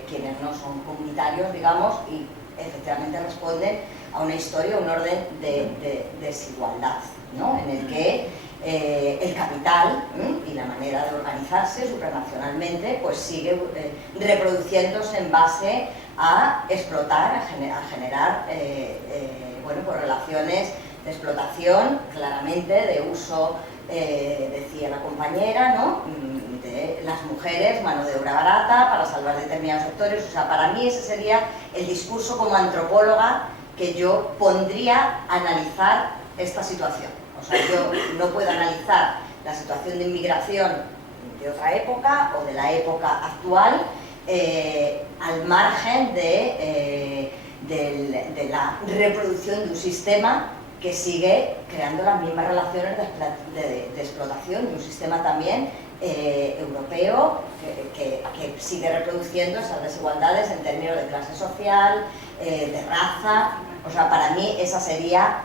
quienes no son comunitarios, digamos, y efectivamente responden a una historia, un orden de desigualdad, ¿no? En el que el capital y la manera de organizarse supranacionalmente pues sigue reproduciéndose en base a explotar, a generar bueno, pues relaciones de explotación, claramente de uso, decía la compañera, ¿no? De las mujeres, mano de obra barata para salvar determinados sectores. O sea, para mí ese sería el discurso como antropóloga que yo pondría a analizar esta situación. O sea, yo no puedo analizar la situación de inmigración de otra época o de la época actual al margen de la reproducción de un sistema que sigue creando las mismas relaciones de explotación, de un sistema también europeo que sigue reproduciendo esas desigualdades en términos de clase social, de raza. O sea, para mí esa sería...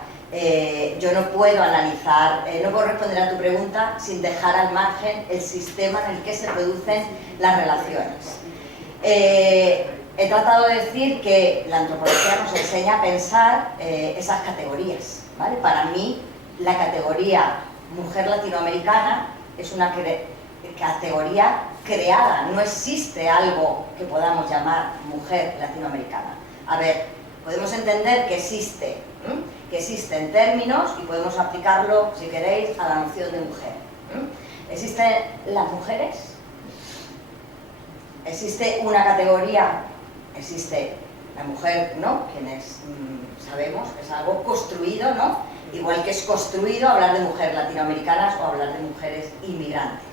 yo no puedo analizar, no puedo responder a tu pregunta sin dejar al margen el sistema en el que se producen las relaciones. He tratado de decir que la antropología nos enseña a pensar esas categorías, ¿vale? Para mí, la categoría mujer latinoamericana es una categoría creada, no existe algo que podamos llamar mujer latinoamericana. A ver, podemos entender que existen términos y podemos aplicarlo, si queréis, a la noción de mujer. ¿Existen las mujeres? Existe una categoría, existe la mujer, ¿no? Quienes sabemos que es algo construido, ¿no? Igual que es construido hablar de mujeres latinoamericanas o hablar de mujeres inmigrantes.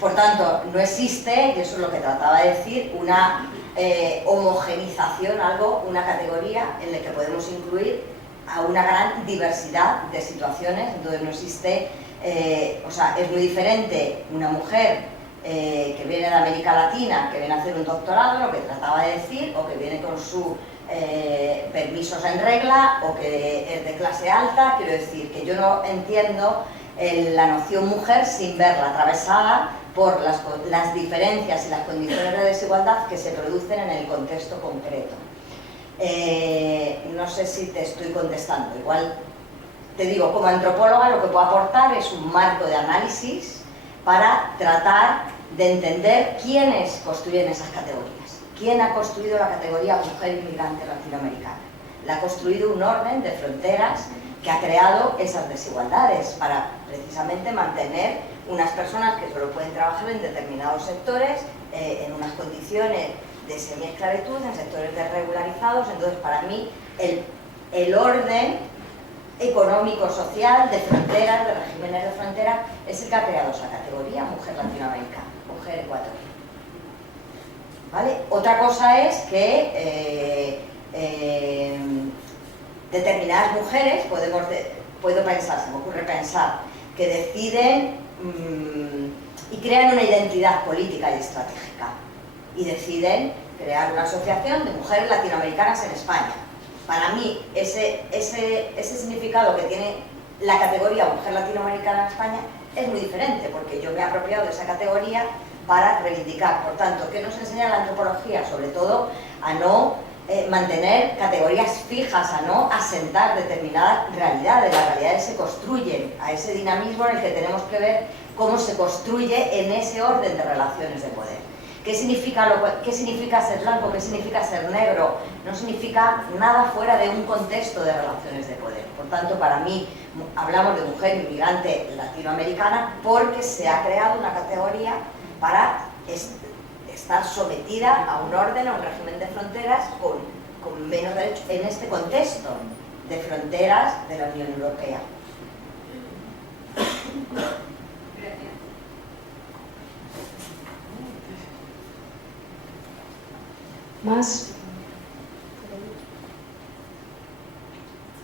Por tanto, no existe, y eso es lo que trataba de decir, una homogenización, una categoría en la que podemos incluir a una gran diversidad de situaciones. Entonces no existe, o sea, es muy diferente una mujer que viene de América Latina, que viene a hacer un doctorado, lo que trataba de decir, o que viene con sus permisos en regla, o que es de clase alta. Quiero decir que yo no entiendo la noción mujer sin verla atravesada por las diferencias y las condiciones de desigualdad que se producen en el contexto concreto. No sé si te estoy contestando. Igual te digo, como antropóloga lo que puedo aportar es un marco de análisis para tratar de entender quiénes construyen esas categorías. ¿Quién ha construido la categoría mujer inmigrante latinoamericana? La ha construido un orden de fronteras que ha creado esas desigualdades para precisamente mantener unas personas que solo pueden trabajar en determinados sectores, en unas condiciones de semiesclavitud, en sectores desregularizados. Entonces, para mí, el orden económico-social de fronteras, de regímenes de frontera, es el que ha creado esa categoría, mujer latinoamericana, mujer ecuatoriana. ¿Vale? Otra cosa es que determinadas mujeres, puedo pensar, se me ocurre pensar, que deciden y crean una identidad política y estratégica y deciden crear una asociación de mujeres latinoamericanas en España. Para mí, ese significado que tiene la categoría mujer latinoamericana en España es muy diferente, porque yo me he apropiado de esa categoría para reivindicar. Por tanto, ¿qué nos enseña la antropología? Sobre todo a no mantener categorías fijas, a no asentar determinadas realidades. Las realidades se construyen a ese dinamismo en el que tenemos que ver cómo se construye en ese orden de relaciones de poder. ¿Qué significa ser blanco? ¿Qué significa ser negro? No significa nada fuera de un contexto de relaciones de poder. Por tanto, para mí, hablamos de mujer inmigrante latinoamericana porque se ha creado una categoría para estar sometida a un orden, a un régimen de fronteras con menos derechos en este contexto de fronteras de la Unión Europea. ¿Más?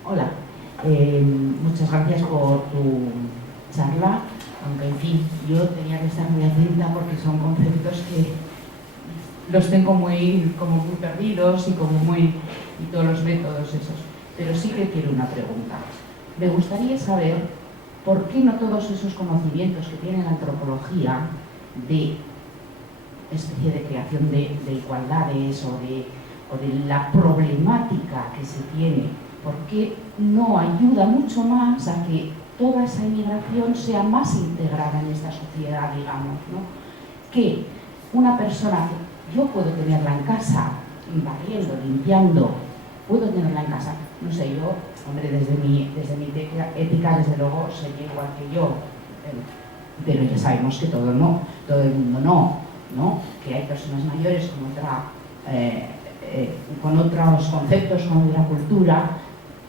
Hola, muchas gracias por tu charla, aunque en fin, yo tenía que estar muy atenta porque son conceptos que los tengo muy perdidos y todos los métodos esos. Pero sí que quiero una pregunta. Me gustaría saber por qué no todos esos conocimientos que tiene la antropología de especie de creación de igualdades o de la problemática que se tiene ¿por qué no ayuda mucho más a que toda esa inmigración sea más integrada en esta sociedad, digamos, ¿no? Que una persona, yo puedo tenerla en casa, barriendo, limpiando, puedo tenerla en casa, no sé, yo, hombre, desde mi ética, desde luego, sería igual que yo, pero ya sabemos que todo el mundo no, que hay personas mayores con otros conceptos, con otra cultura,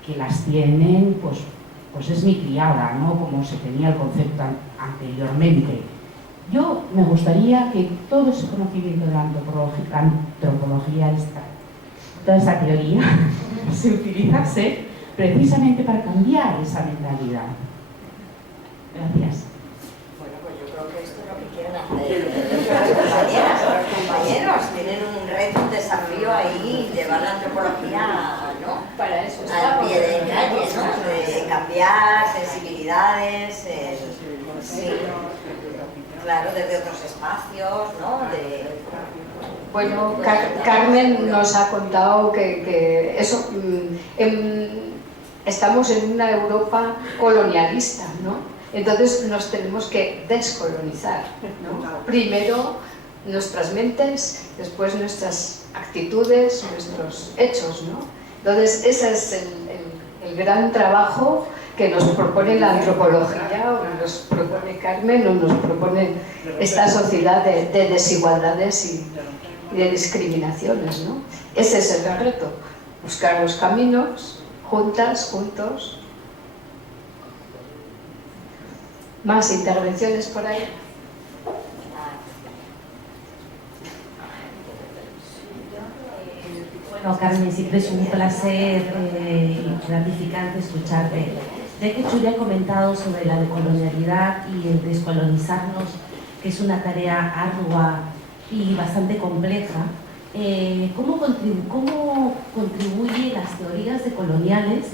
que las tienen, pues es mi criada, ¿no? Como se tenía el concepto anteriormente. Yo me gustaría que todo ese conocimiento de la antropología, toda esa teoría, se utilizase precisamente para cambiar esa mentalidad. Gracias. Bueno, pues yo creo que esto es lo que quieren hacer las compañeras, los compañeros. Tienen un reto, un desafío ahí, llevar la antropología, ¿no? Para eso al pie de calle, ¿no? De cambiar sensibilidades, sí, claro, desde otros espacios, ¿no? Bueno, Carmen nos ha contado que eso, estamos en una Europa colonialista, ¿no? Entonces nos tenemos que descolonizar, ¿no? Primero nuestras mentes, después nuestras actitudes, nuestros hechos, ¿no? Entonces ese es el gran trabajo que nos propone la antropología, o nos propone Carmen, o nos propone esta sociedad de desigualdades y de discriminaciones, ¿no? Ese es el reto, buscar los caminos, juntas, juntos. ¿Más intervenciones por ahí? Bueno, Carmen, siempre es un placer y gratificante escucharte. Ya que Chuy ha comentado sobre la decolonialidad y el descolonizarnos, que es una tarea ardua y bastante compleja, ¿cómo contribuyen las teorías decoloniales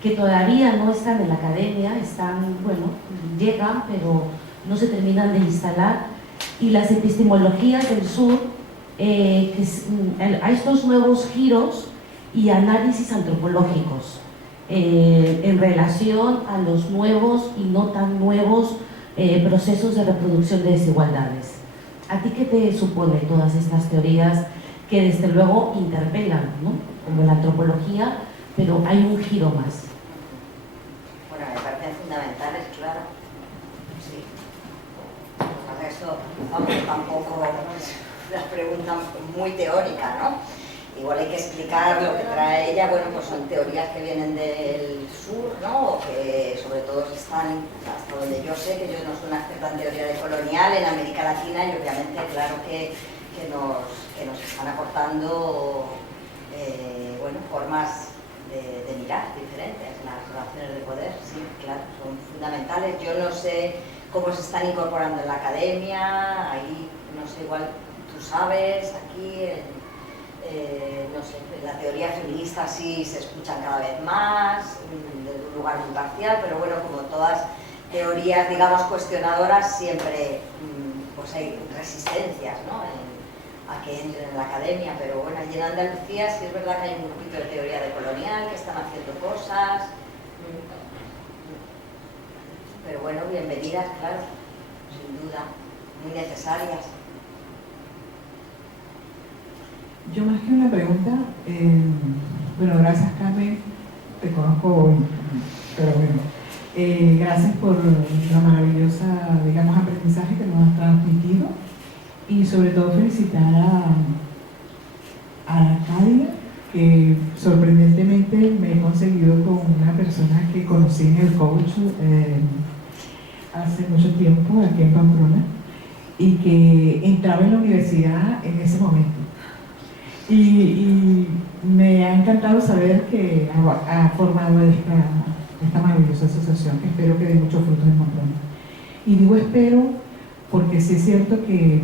que todavía no están en la academia, llegan, pero no se terminan de instalar, y las epistemologías del sur, a estos nuevos giros y análisis antropológicos en relación a los nuevos y no tan nuevos procesos de reproducción de desigualdades? ¿A ti qué te supone todas estas teorías que desde luego interpelan, ¿no? Como la antropología, pero hay un giro más? Bueno, me parecen fundamentales, claro. Sí. Esto, vamos, tampoco las preguntas muy teóricas, ¿no? Igual hay que explicar lo que trae ella. Bueno, pues son teorías que vienen del sur, ¿no? O que sobre todo están, hasta donde yo sé, que yo no soy una experta en teoría decolonial en América Latina, y obviamente, claro que nos están aportando formas de mirar diferentes. Las relaciones de poder, sí, claro, son fundamentales. Yo no sé cómo se están incorporando en la academia, ahí, no sé, igual tú sabes, aquí, no sé, la teoría feminista sí se escuchan cada vez más, desde un lugar muy parcial, pero bueno, como todas teorías, digamos, cuestionadoras, siempre pues hay resistencias, ¿no? A que entren en la academia, pero bueno, allí en Andalucía sí es verdad que hay un grupito de teoría decolonial que están haciendo cosas, pero bueno, bienvenidas, claro, sin duda, muy necesarias. Yo más que una pregunta, bueno, gracias Carmen, te conozco hoy, pero bueno, gracias por la maravillosa, digamos, aprendizaje que nos has transmitido, y sobre todo felicitar a Cádiz, que sorprendentemente me he conseguido con una persona que conocí en el coach hace mucho tiempo, aquí en Pamplona, y que entraba en la universidad en ese momento. Y me ha encantado saber que ha formado esta maravillosa asociación, que espero que dé muchos frutos en Pamplona. Y digo espero porque sí es cierto que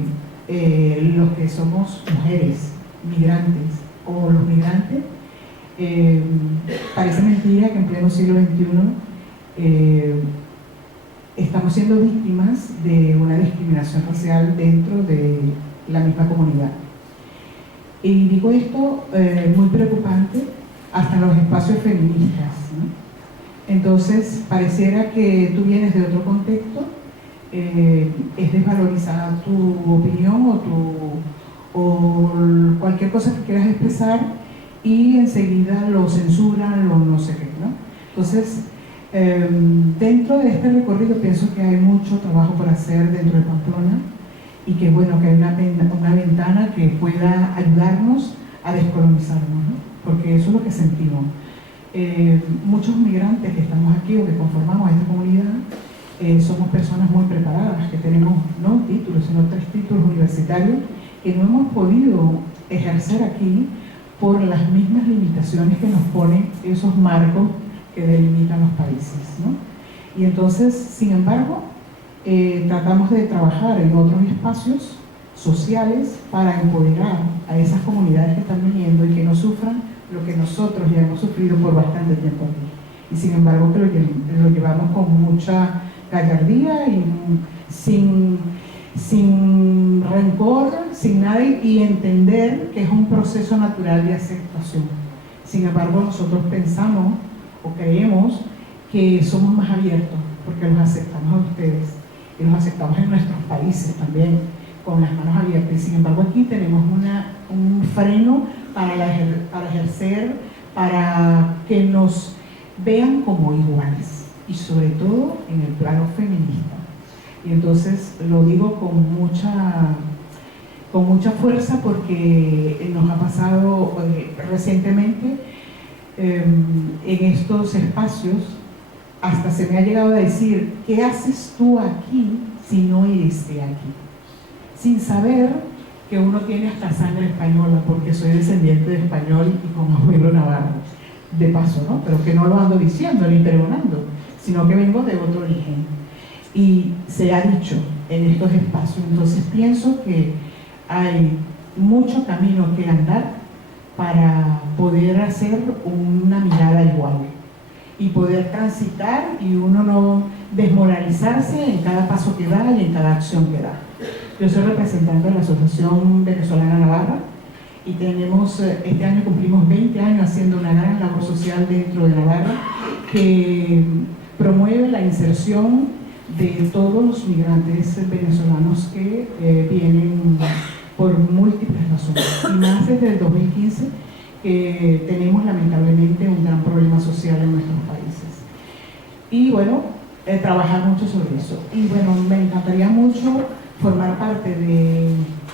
los que somos mujeres, migrantes o los migrantes, parece mentira que en pleno siglo XXI estamos siendo víctimas de una discriminación racial dentro de la misma comunidad. Y digo esto muy preocupante, hasta los espacios feministas, ¿no? Entonces, pareciera que tú vienes de otro contexto, es desvalorizada tu opinión o cualquier cosa que quieras expresar y enseguida lo censuran, lo no sé qué, ¿no? Entonces, dentro de este recorrido pienso que hay mucho trabajo por hacer dentro de Pamplona y que bueno, que hay una ventana que pueda ayudarnos a descolonizarnos, ¿no? Porque eso es lo que sentimos. Muchos migrantes que estamos aquí o que conformamos esta comunidad somos personas muy preparadas, que tenemos no títulos, sino 3 títulos universitarios que no hemos podido ejercer aquí por las mismas limitaciones que nos ponen esos marcos que delimitan los países, ¿no? Y entonces, sin embargo, tratamos de trabajar en otros espacios sociales para empoderar a esas comunidades que están viniendo y que no sufran lo que nosotros ya hemos sufrido por bastante tiempo aquí. Y sin embargo, que lo llevamos con mucha gallardía y sin rencor, sin nada, y entender que es un proceso natural de aceptación. Sin embargo, nosotros pensamos o creemos que somos más abiertos porque los aceptamos a ustedes y los aceptamos en nuestros países también con las manos abiertas. Y sin embargo, aquí tenemos un freno para ejercer, para que nos vean como iguales y sobre todo en el plano feminista. Y entonces lo digo con mucha fuerza porque nos ha pasado recientemente en estos espacios, hasta se me ha llegado a decir, ¿qué haces tú aquí si no eres de aquí? Sin saber que uno tiene hasta sangre española, porque soy descendiente de español y con abuelo navarro, de paso, ¿no? Pero que no lo ando diciendo ni pregonando, sino que vengo de otro origen. Y se ha dicho en estos espacios, entonces pienso que hay mucho camino que andar para poder hacer una mirada igual y poder transitar y uno no desmoralizarse en cada paso que da y en cada acción que da. Yo soy representante de la Asociación Venezolana Navarra y tenemos, este año cumplimos 20 años haciendo una gran labor social dentro de Navarra que promueve la inserción de todos los migrantes venezolanos que vienen por múltiples razones. Y más desde el 2015 que tenemos lamentablemente un gran problema social en nuestros países. Y bueno, trabajar mucho sobre eso. Y bueno, me encantaría mucho formar parte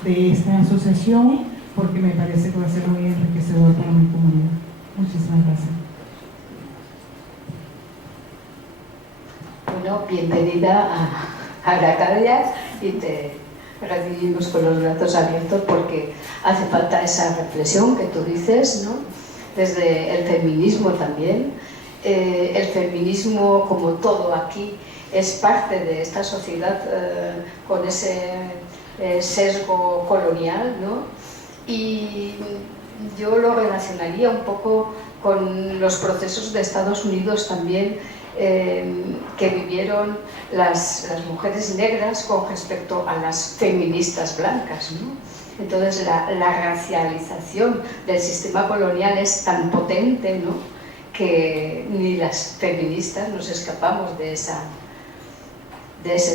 de esta asociación porque me parece que va a ser muy enriquecedor para mi comunidad. Muchísimas gracias. Bueno, bienvenida a Arakadia y te recibimos con los brazos abiertos porque hace falta esa reflexión que tú dices, ¿no? Desde el feminismo también. El feminismo, como todo aquí, es parte de esta sociedad con ese sesgo colonial, ¿no? Y yo lo relacionaría un poco con los procesos de Estados Unidos también que vivieron las mujeres negras con respecto a las feministas blancas, ¿no? Entonces la racialización del sistema colonial es tan potente, ¿no?, que ni las feministas nos escapamos de ese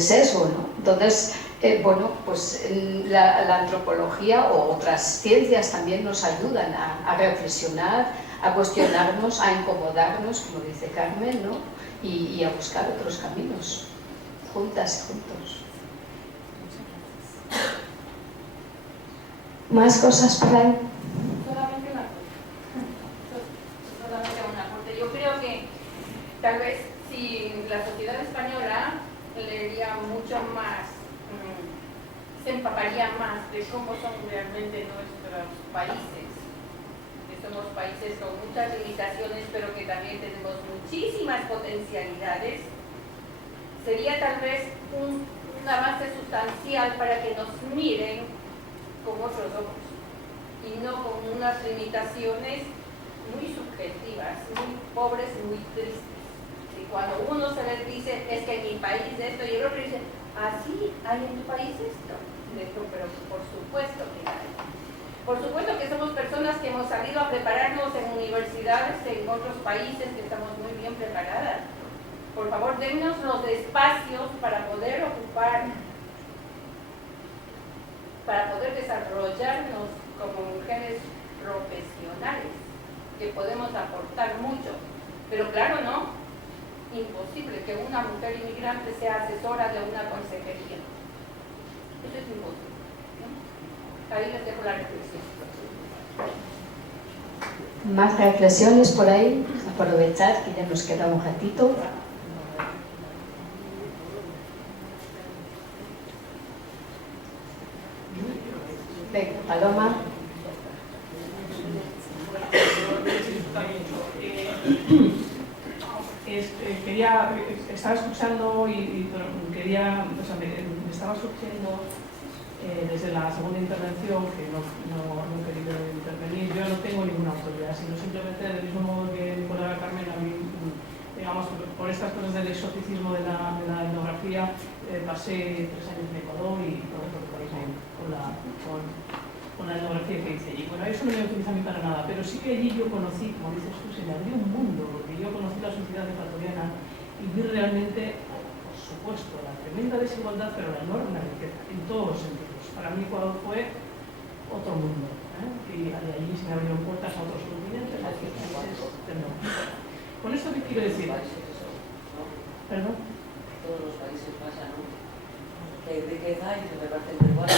sesgo, ¿no? Entonces, bueno, pues la antropología o otras ciencias también nos ayudan a reflexionar, a cuestionarnos, a incomodarnos, como dice Carmen, ¿no? Y a buscar otros caminos, juntas y juntos. ¿Más cosas por ahí? Solamente una aporte. Yo creo que tal vez si la sociedad española leería mucho más, se empaparía más de cómo son realmente nuestros países. Somos países con muchas limitaciones, pero que también tenemos muchísimas potencialidades. Sería tal vez una base sustancial para que nos miren con otros ojos y no con unas limitaciones muy subjetivas, muy pobres y muy tristes. Y cuando uno se les dice, es que en mi país esto, y el otro dice, ¿así hay en tu país esto? Pero por supuesto que hay. Por supuesto que somos personas que hemos salido a prepararnos en universidades en otros países, que estamos muy bien preparadas. Por favor, dennos los espacios para poder ocupar, para poder desarrollarnos como mujeres profesionales, que podemos aportar mucho. Pero claro, no, imposible que una mujer inmigrante sea asesora de una consejería. Eso es imposible, ¿no? Ahí les dejo la reflexión. Más reflexiones por ahí, aprovechar que ya nos queda un ratito. Venga, Paloma. Estaba escuchando y quería, o sea, me estaba surgiendo desde la segunda intervención, que no he querido intervenir. Yo no tengo ninguna autoridad, sino simplemente del mismo modo que mi colega Carmen, a mí, digamos, por estas cosas del exoticismo de la etnografía, pasé 3 años en Ecuador y todo lo que podéis ahí con la etnografía que hice allí. Bueno, eso no me utiliza a mí para nada, pero sí que allí yo conocí, como dices tú, se me abrió un mundo, porque yo conocí la sociedad ecuatoriana y vi realmente, por supuesto, la tremenda desigualdad, pero la enorme riqueza, en todos los sentidos. Para mí Ecuador fue otro mundo, y de allí se me abrieron puertas a otros continentes, a otros países del norte. ¿Con esto qué quiero decir? ¿Perdón? Todos los países pasan, ¿no? Que hay riqueza y se reparten igual.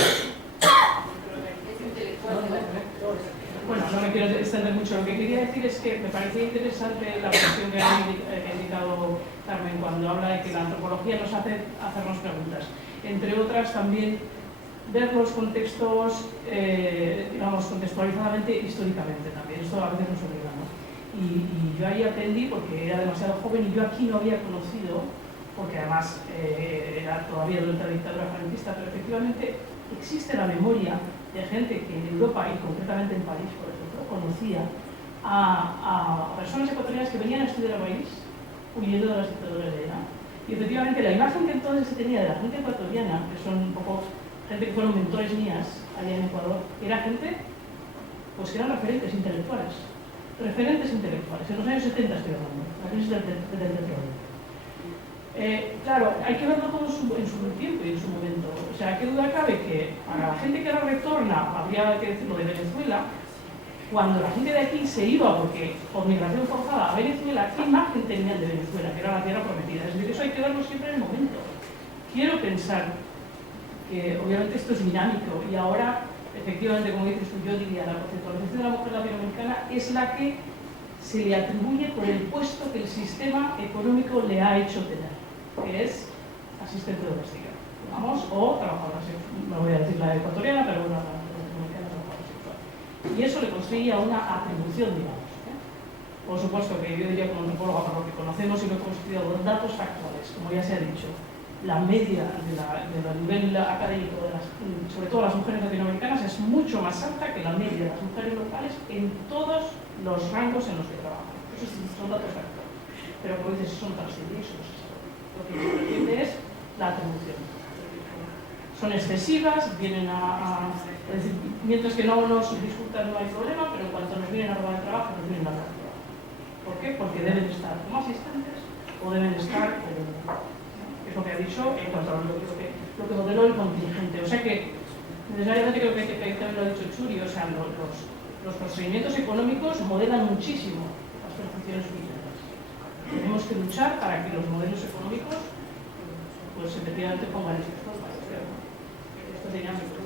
Bueno, no me quiero extender mucho. Lo que quería decir es que me parecía interesante la cuestión que ha indicado Carmen cuando habla de que la antropología nos hace hacernos preguntas. Entre otras, también ver los contextos, digamos, contextualizadamente, históricamente también. Esto a veces nos obliga, ¿no? Y yo ahí aprendí, porque era demasiado joven y yo aquí no había conocido, porque además era todavía durante la dictadura franquista, pero efectivamente existe la memoria de gente que en Europa y concretamente en París, por ejemplo, conocía a personas ecuatorianas que venían a estudiar al país huyendo de las dictaduras de allá. Y efectivamente la imagen que entonces se tenía de la gente ecuatoriana, que son un poco gente que fueron mentores mías allá en Ecuador, era gente pues que eran referentes intelectuales. En los años 70 estoy hablando, la crisis del petróleo. Claro, hay que verlo todo en su tiempo y en su momento. O sea, qué duda cabe que para la gente que ahora retorna, habría que decirlo de Venezuela, cuando la gente de aquí se iba porque por migración forzada a Venezuela, ¿qué imagen tenían de Venezuela? Que era la tierra prometida. Es decir, eso hay que verlo siempre en el momento. Quiero pensar que obviamente esto es dinámico y ahora, efectivamente, como dices tú, yo diría, la conceptualización de la mujer latinoamericana es la que se le atribuye por el puesto que el sistema económico le ha hecho tener, que es asistente doméstica, digamos, o trabajadora sexual. No voy a decir la ecuatoriana, pero bueno, la latinoamericana trabajadora sexual. Y eso le construye una atribución, digamos. Por supuesto que yo diría como antropóloga, por lo que conocemos y lo he construido los datos factuales, como ya se ha dicho, la media del nivel académico, sobre todo las mujeres latinoamericanas, es mucho más alta que la media de las mujeres locales en todos los rangos en los que trabajan. Esos son datos factuales. Pero como dices, son transcendentes. Lo que nos pretende es la atribución. Son excesivas, vienen es decir, mientras que no nos discutan no hay problema, pero en cuanto nos vienen a robar el trabajo, nos vienen a robar el trabajo. ¿Por qué? Porque deben estar como asistentes o deben estar como... Es lo que ha dicho en cuanto a lo que modeló el contingente. O sea que, necesariamente creo que también lo ha dicho Churi, o sea, los procedimientos económicos modelan muchísimo las percepciones culturales. Tenemos que luchar para que los modelos económicos, pues efectivamente pongan estos formas. Esto es dinámico.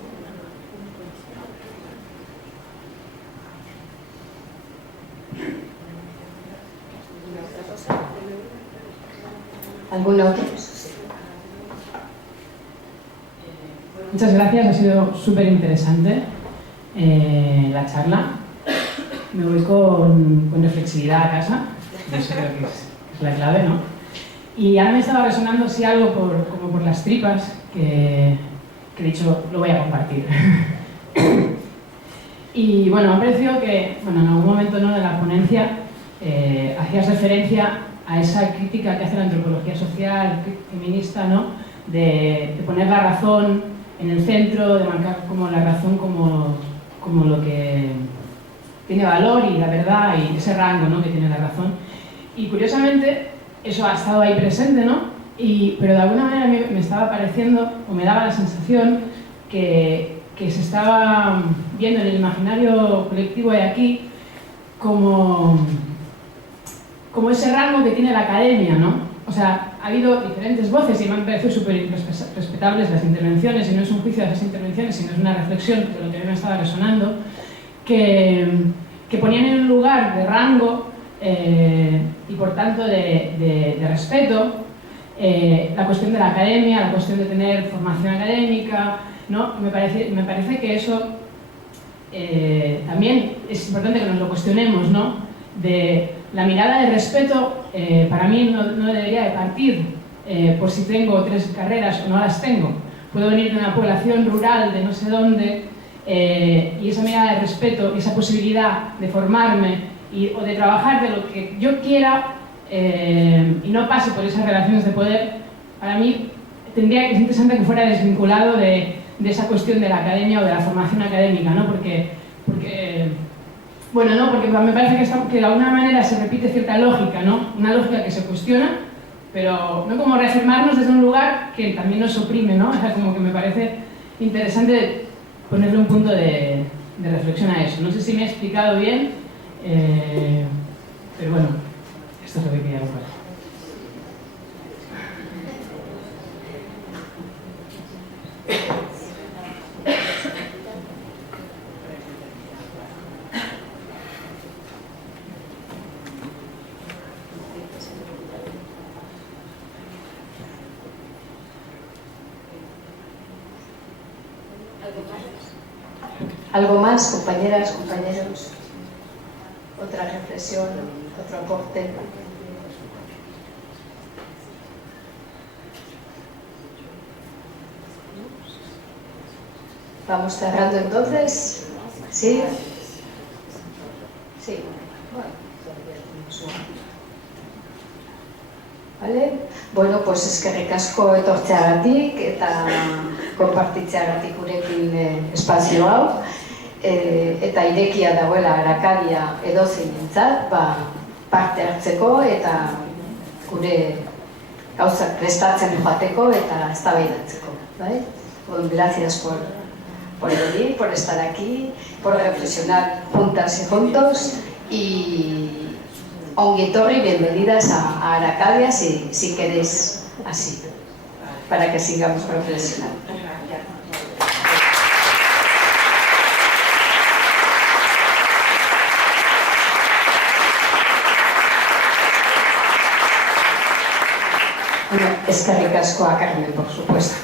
¿Alguna otra? Muchas gracias, ha sido súper interesante la charla. Me voy con reflexividad a casa, eso creo que es la clave, ¿no? Y ahora me estaba resonando así algo como por las tripas, que he dicho, lo voy a compartir. Y bueno, me ha parecido que, bueno, en algún momento, ¿no?, de la ponencia hacías referencia a esa crítica que hace la antropología social, feminista, ¿no?, de poner la razón en el centro, de marcar como la razón como como lo que tiene valor y la verdad y ese rango, ¿no?, que tiene la razón. Y curiosamente eso ha estado ahí presente, ¿no? Pero de alguna manera a mí me estaba pareciendo, o me daba la sensación, que se estaba viendo en el imaginario colectivo de aquí como ese rango que tiene la academia, ¿no? O sea, ha habido diferentes voces y me han parecido súper respetables las intervenciones, y no es un juicio de esas intervenciones, sino es una reflexión de lo que a mí me estaba resonando, que ponían en un lugar de rango y por tanto de respeto la cuestión de la academia, la cuestión de tener formación académica, ¿no? Me parece que eso también es importante que nos lo cuestionemos, ¿no? De la mirada de respeto, para mí no debería de partir por si tengo 3 carreras o no las tengo. Puedo venir de una población rural de no sé dónde y esa mirada de respeto, esa posibilidad de formarme o de trabajar de lo que yo quiera y no pase por esas relaciones de poder, para mí es interesante que fuera desvinculado de esa cuestión de la academia o de la formación académica, ¿no? Porque me parece que de alguna manera se repite cierta lógica, ¿no? Una lógica que se cuestiona, pero no como reafirmarnos desde un lugar que también nos oprime, ¿no? O sea, como que me parece interesante ponerle un punto de reflexión a eso. No sé si me he explicado bien, pero bueno, esto es lo que quería buscar. ¿Algo más, compañeras, compañeros? ¿Otra reflexión, otro aporte? Vamos cerrando entonces. ¿Sí? Sí. Vale? Bueno, pues eskerrik asko etortzeagatik eta konpartitzeagatik gurekin espazio hau. Eta irekia dagoela Arakadia edozeinentzat, parte hartzeko eta gure gauzak prestatzen joateko eta eztabaidatzeko, ¿vale? Bueno, gracias por venir, por estar aquí, por reflexionar juntas y juntos, y ongi etorri, bienvenidas a Arakadia si queréis así, para que sigamos reflexionando. Eskerrik asko a Carmen, por supuesto.